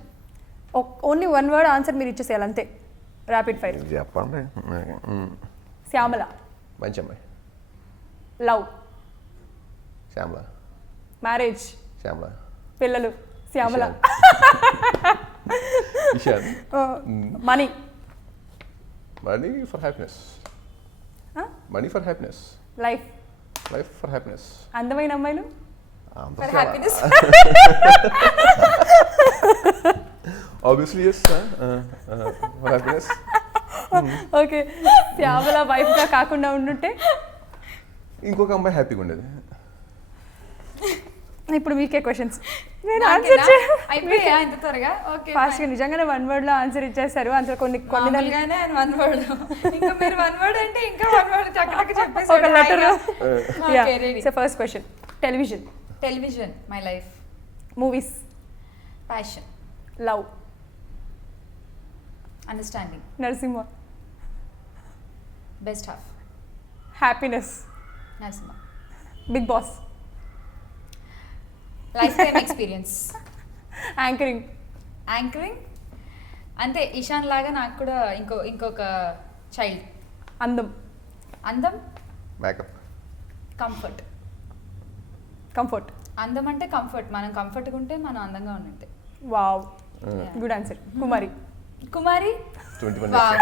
only 1 word answer మీరు ఇచ్చేసేయాలి అంతే, ర్యాపిడ్ ఫైర్. చెప్పండి. శ్యామల. మంచి అమ్మాయి. లవ్. శ్యామల. మ్యారేజ్. శ్యామల. పిల్లలు. Shyamala. Ishan. Money. Money for happiness. Money for happiness. Life. Life for happiness. అందమైన అమ్మాయిలు. For happiness. Obviously yes, for happiness. Okay, Shyamala wife గా కాకుండా ఉండుంటే ఇంకొక అమ్మాయి హ్యాపీగా ఉండేది. ఇప్పుడు మీకే క్వశ్చన్స్. నేను నాకేనా? ఆన్సర్ అయిపోయా ఇంత త్వరగా? ఓకే, ఫాస్ట్ గా నిజంగానే 1 వర్డ్ లో ఆన్సర్ ఇచ్చేసారు. ఆన్సర్ కొన్ని మామూలుగానే 1 వర్డ్. ఇంకా మీరు 1 వర్డ్ అంటే ఇంకా 1 వర్డ్ చక్కగా చెప్పేసి ఒక letter. Okay, ready. So first question, television. Television my life. Movies. Passion. Love. Understanding. Narasimha. Best half. Happiness. Narasimha. Bigg Boss. Lifetime experience. Anchoring. Anchoring అంతే ఇషాన్ లాగా నాకు కూడా ఇంకొక చైల్డ్. అందం. అందం. మేకప్. కంఫర్ట్. కంఫర్ట్. అందం అంటే కంఫర్ట్, మనం కంఫర్ట్గా ఉంటే మనం అందంగా ఉన్నట్టే. Wow, good answer. Kumari. Kumari. 21 Wow.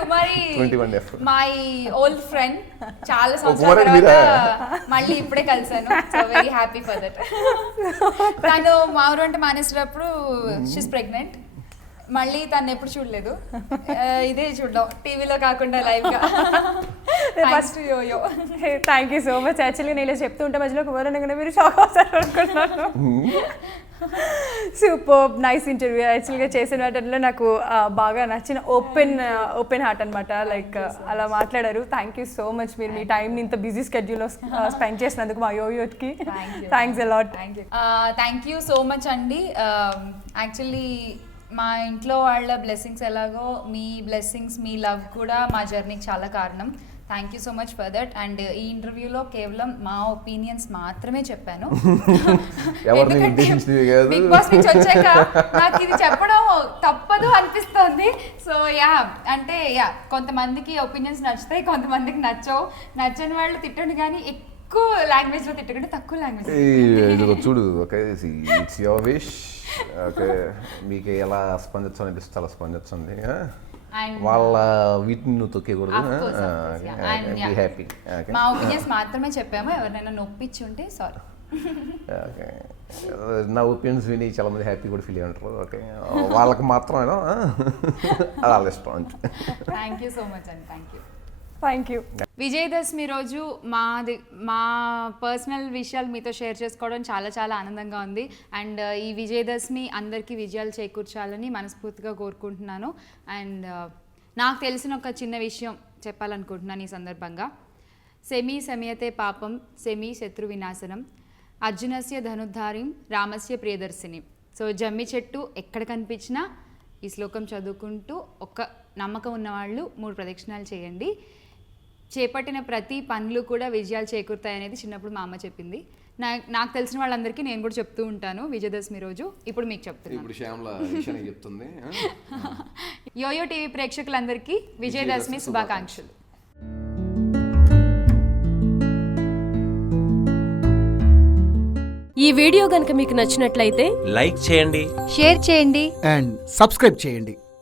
Kumari 21F. My old friend. చాలా సంవత్సరాల కుమారి తర్వాత మీరా? మళ్ళీ ఇప్పుడే కలిసాను. So very happy for that. తను మామూలు అంటే మానేసినప్పుడు షీస్ ప్రెగ్నెంట్. మళ్ళీ తను ఎప్పుడు చూడలేదు, ఇదే చూడడం టీవీలో కాకుండా లైవ్ గా. ఫస్ట్ యోయో. Thank you so much. యాక్చువల్గా నేను ఇలా చెప్తూ ఉంటే మధ్యలో కుమారనగానే మీరు షాక్ అవుతారు అనుకున్నాను. Super nice interview. యాక్చువల్గా చేసిన వాటిలో నాకు బాగా నచ్చిన ఓపెన్ హార్ట్ అనమాట. లైక్ అలా మాట్లాడారు. Thank you so much. మీరు మీ టైంని ఇంత బిజీ స్కెడ్యూల్లో స్పెండ్ చేసినందుకు మా యోయోకి thanks a lot. Thank you so much అండి. యాక్చువల్లీ మా ఇంట్లో వాళ్ళ బ్లెస్సింగ్స్ ఎలాగో మీ బ్లెస్సింగ్స్, మీ లవ్ కూడా మా జర్నీకి చాలా కారణం. Thank you so much for that. And ఈ ఇంటర్వ్యూలో కేవలం మా ఒపీనియన్స్ మాత్రమే చెప్పాను. బిగ్ బాస్ నుంచి వచ్చాక నాకు ఇది చెప్పడం తప్పదు అనిపిస్తుంది. సో అంటే కొంతమందికి ఒపీనియన్స్ నచ్చుతాయి, కొంతమందికి నచ్చవు. నచ్చని వాళ్ళు తిట్టండి, కానీ ఎక్కువ లాంగ్వేజ్లో తిట్టకండి, తక్కువ లాంగ్వేజ్ చూడు. Okay, it's your wish. Okay, మీకు ఎలా స్పందించాలనిపిస్తే అలా స్పందించండి. వాళ్ళ వీటిని నువ్వు తొక్కేకూడదు. హ్యాపీ. మా ఒపీనియన్స్ మాత్రమే చెప్పాము. ఎవరినైనా నొప్పించి ఉంటే సారీ. ఓకే, నా ఒపీనియన్స్ విని చాలా మంది హ్యాపీ కూడా ఫీల్ అయ్యి ఉంటారు. ఓకే, వాళ్ళకి మాత్రం అది వాళ్ళ ఇష్టం. థ్యాంక్ యూ సో మచ్ అండి. Thank you. విజయదశమి రోజు మా పర్సనల్ విషయాలు మీతో షేర్ చేసుకోవడం చాలా చాలా ఆనందంగా ఉంది. అండ్ ఈ విజయదశమి అందరికీ విజయాలు చేకూర్చాలని మనస్ఫూర్తిగా కోరుకుంటున్నాను. అండ్ నాకు తెలిసిన ఒక చిన్న విషయం చెప్పాలనుకుంటున్నాను ఈ సందర్భంగా. సెమి శమయతే పాపం సెమి శత్రు వినాశనం అర్జునస్య ధనుద్ధారిం రామస్య ప్రియదర్శిని. సో జమ్మి చెట్టు ఎక్కడ కనిపించినా ఈ శ్లోకం చదువుకుంటూ ఒక నమ్మకం ఉన్నవాళ్ళు 3 ప్రదక్షిణాలు చేయండి. చేపట్టిన ప్రతి పనులు కూడా విజయాలు చేకూరుతాయి అనేది చిన్నప్పుడు మా అమ్మ చెప్పింది. నాకు తెలిసిన వాళ్ళందరికీ నేను కూడా చెప్తూ ఉంటాను విజయదశమి రోజు. ఇప్పుడు మీకు చెప్తున్నాను. ఇప్పుడు శ్యామల ఈశాని చెప్తుంది. యోయో టీవీ ప్రేక్షకులందరికీ విజయదశమి శుభాకాంక్షలు. ఈ వీడియో గనుక మీకు నచ్చినట్లయితే లైక్ చేయండి, షేర్ చేయండి అండ్ సబ్స్క్రైబ్ చేయండి.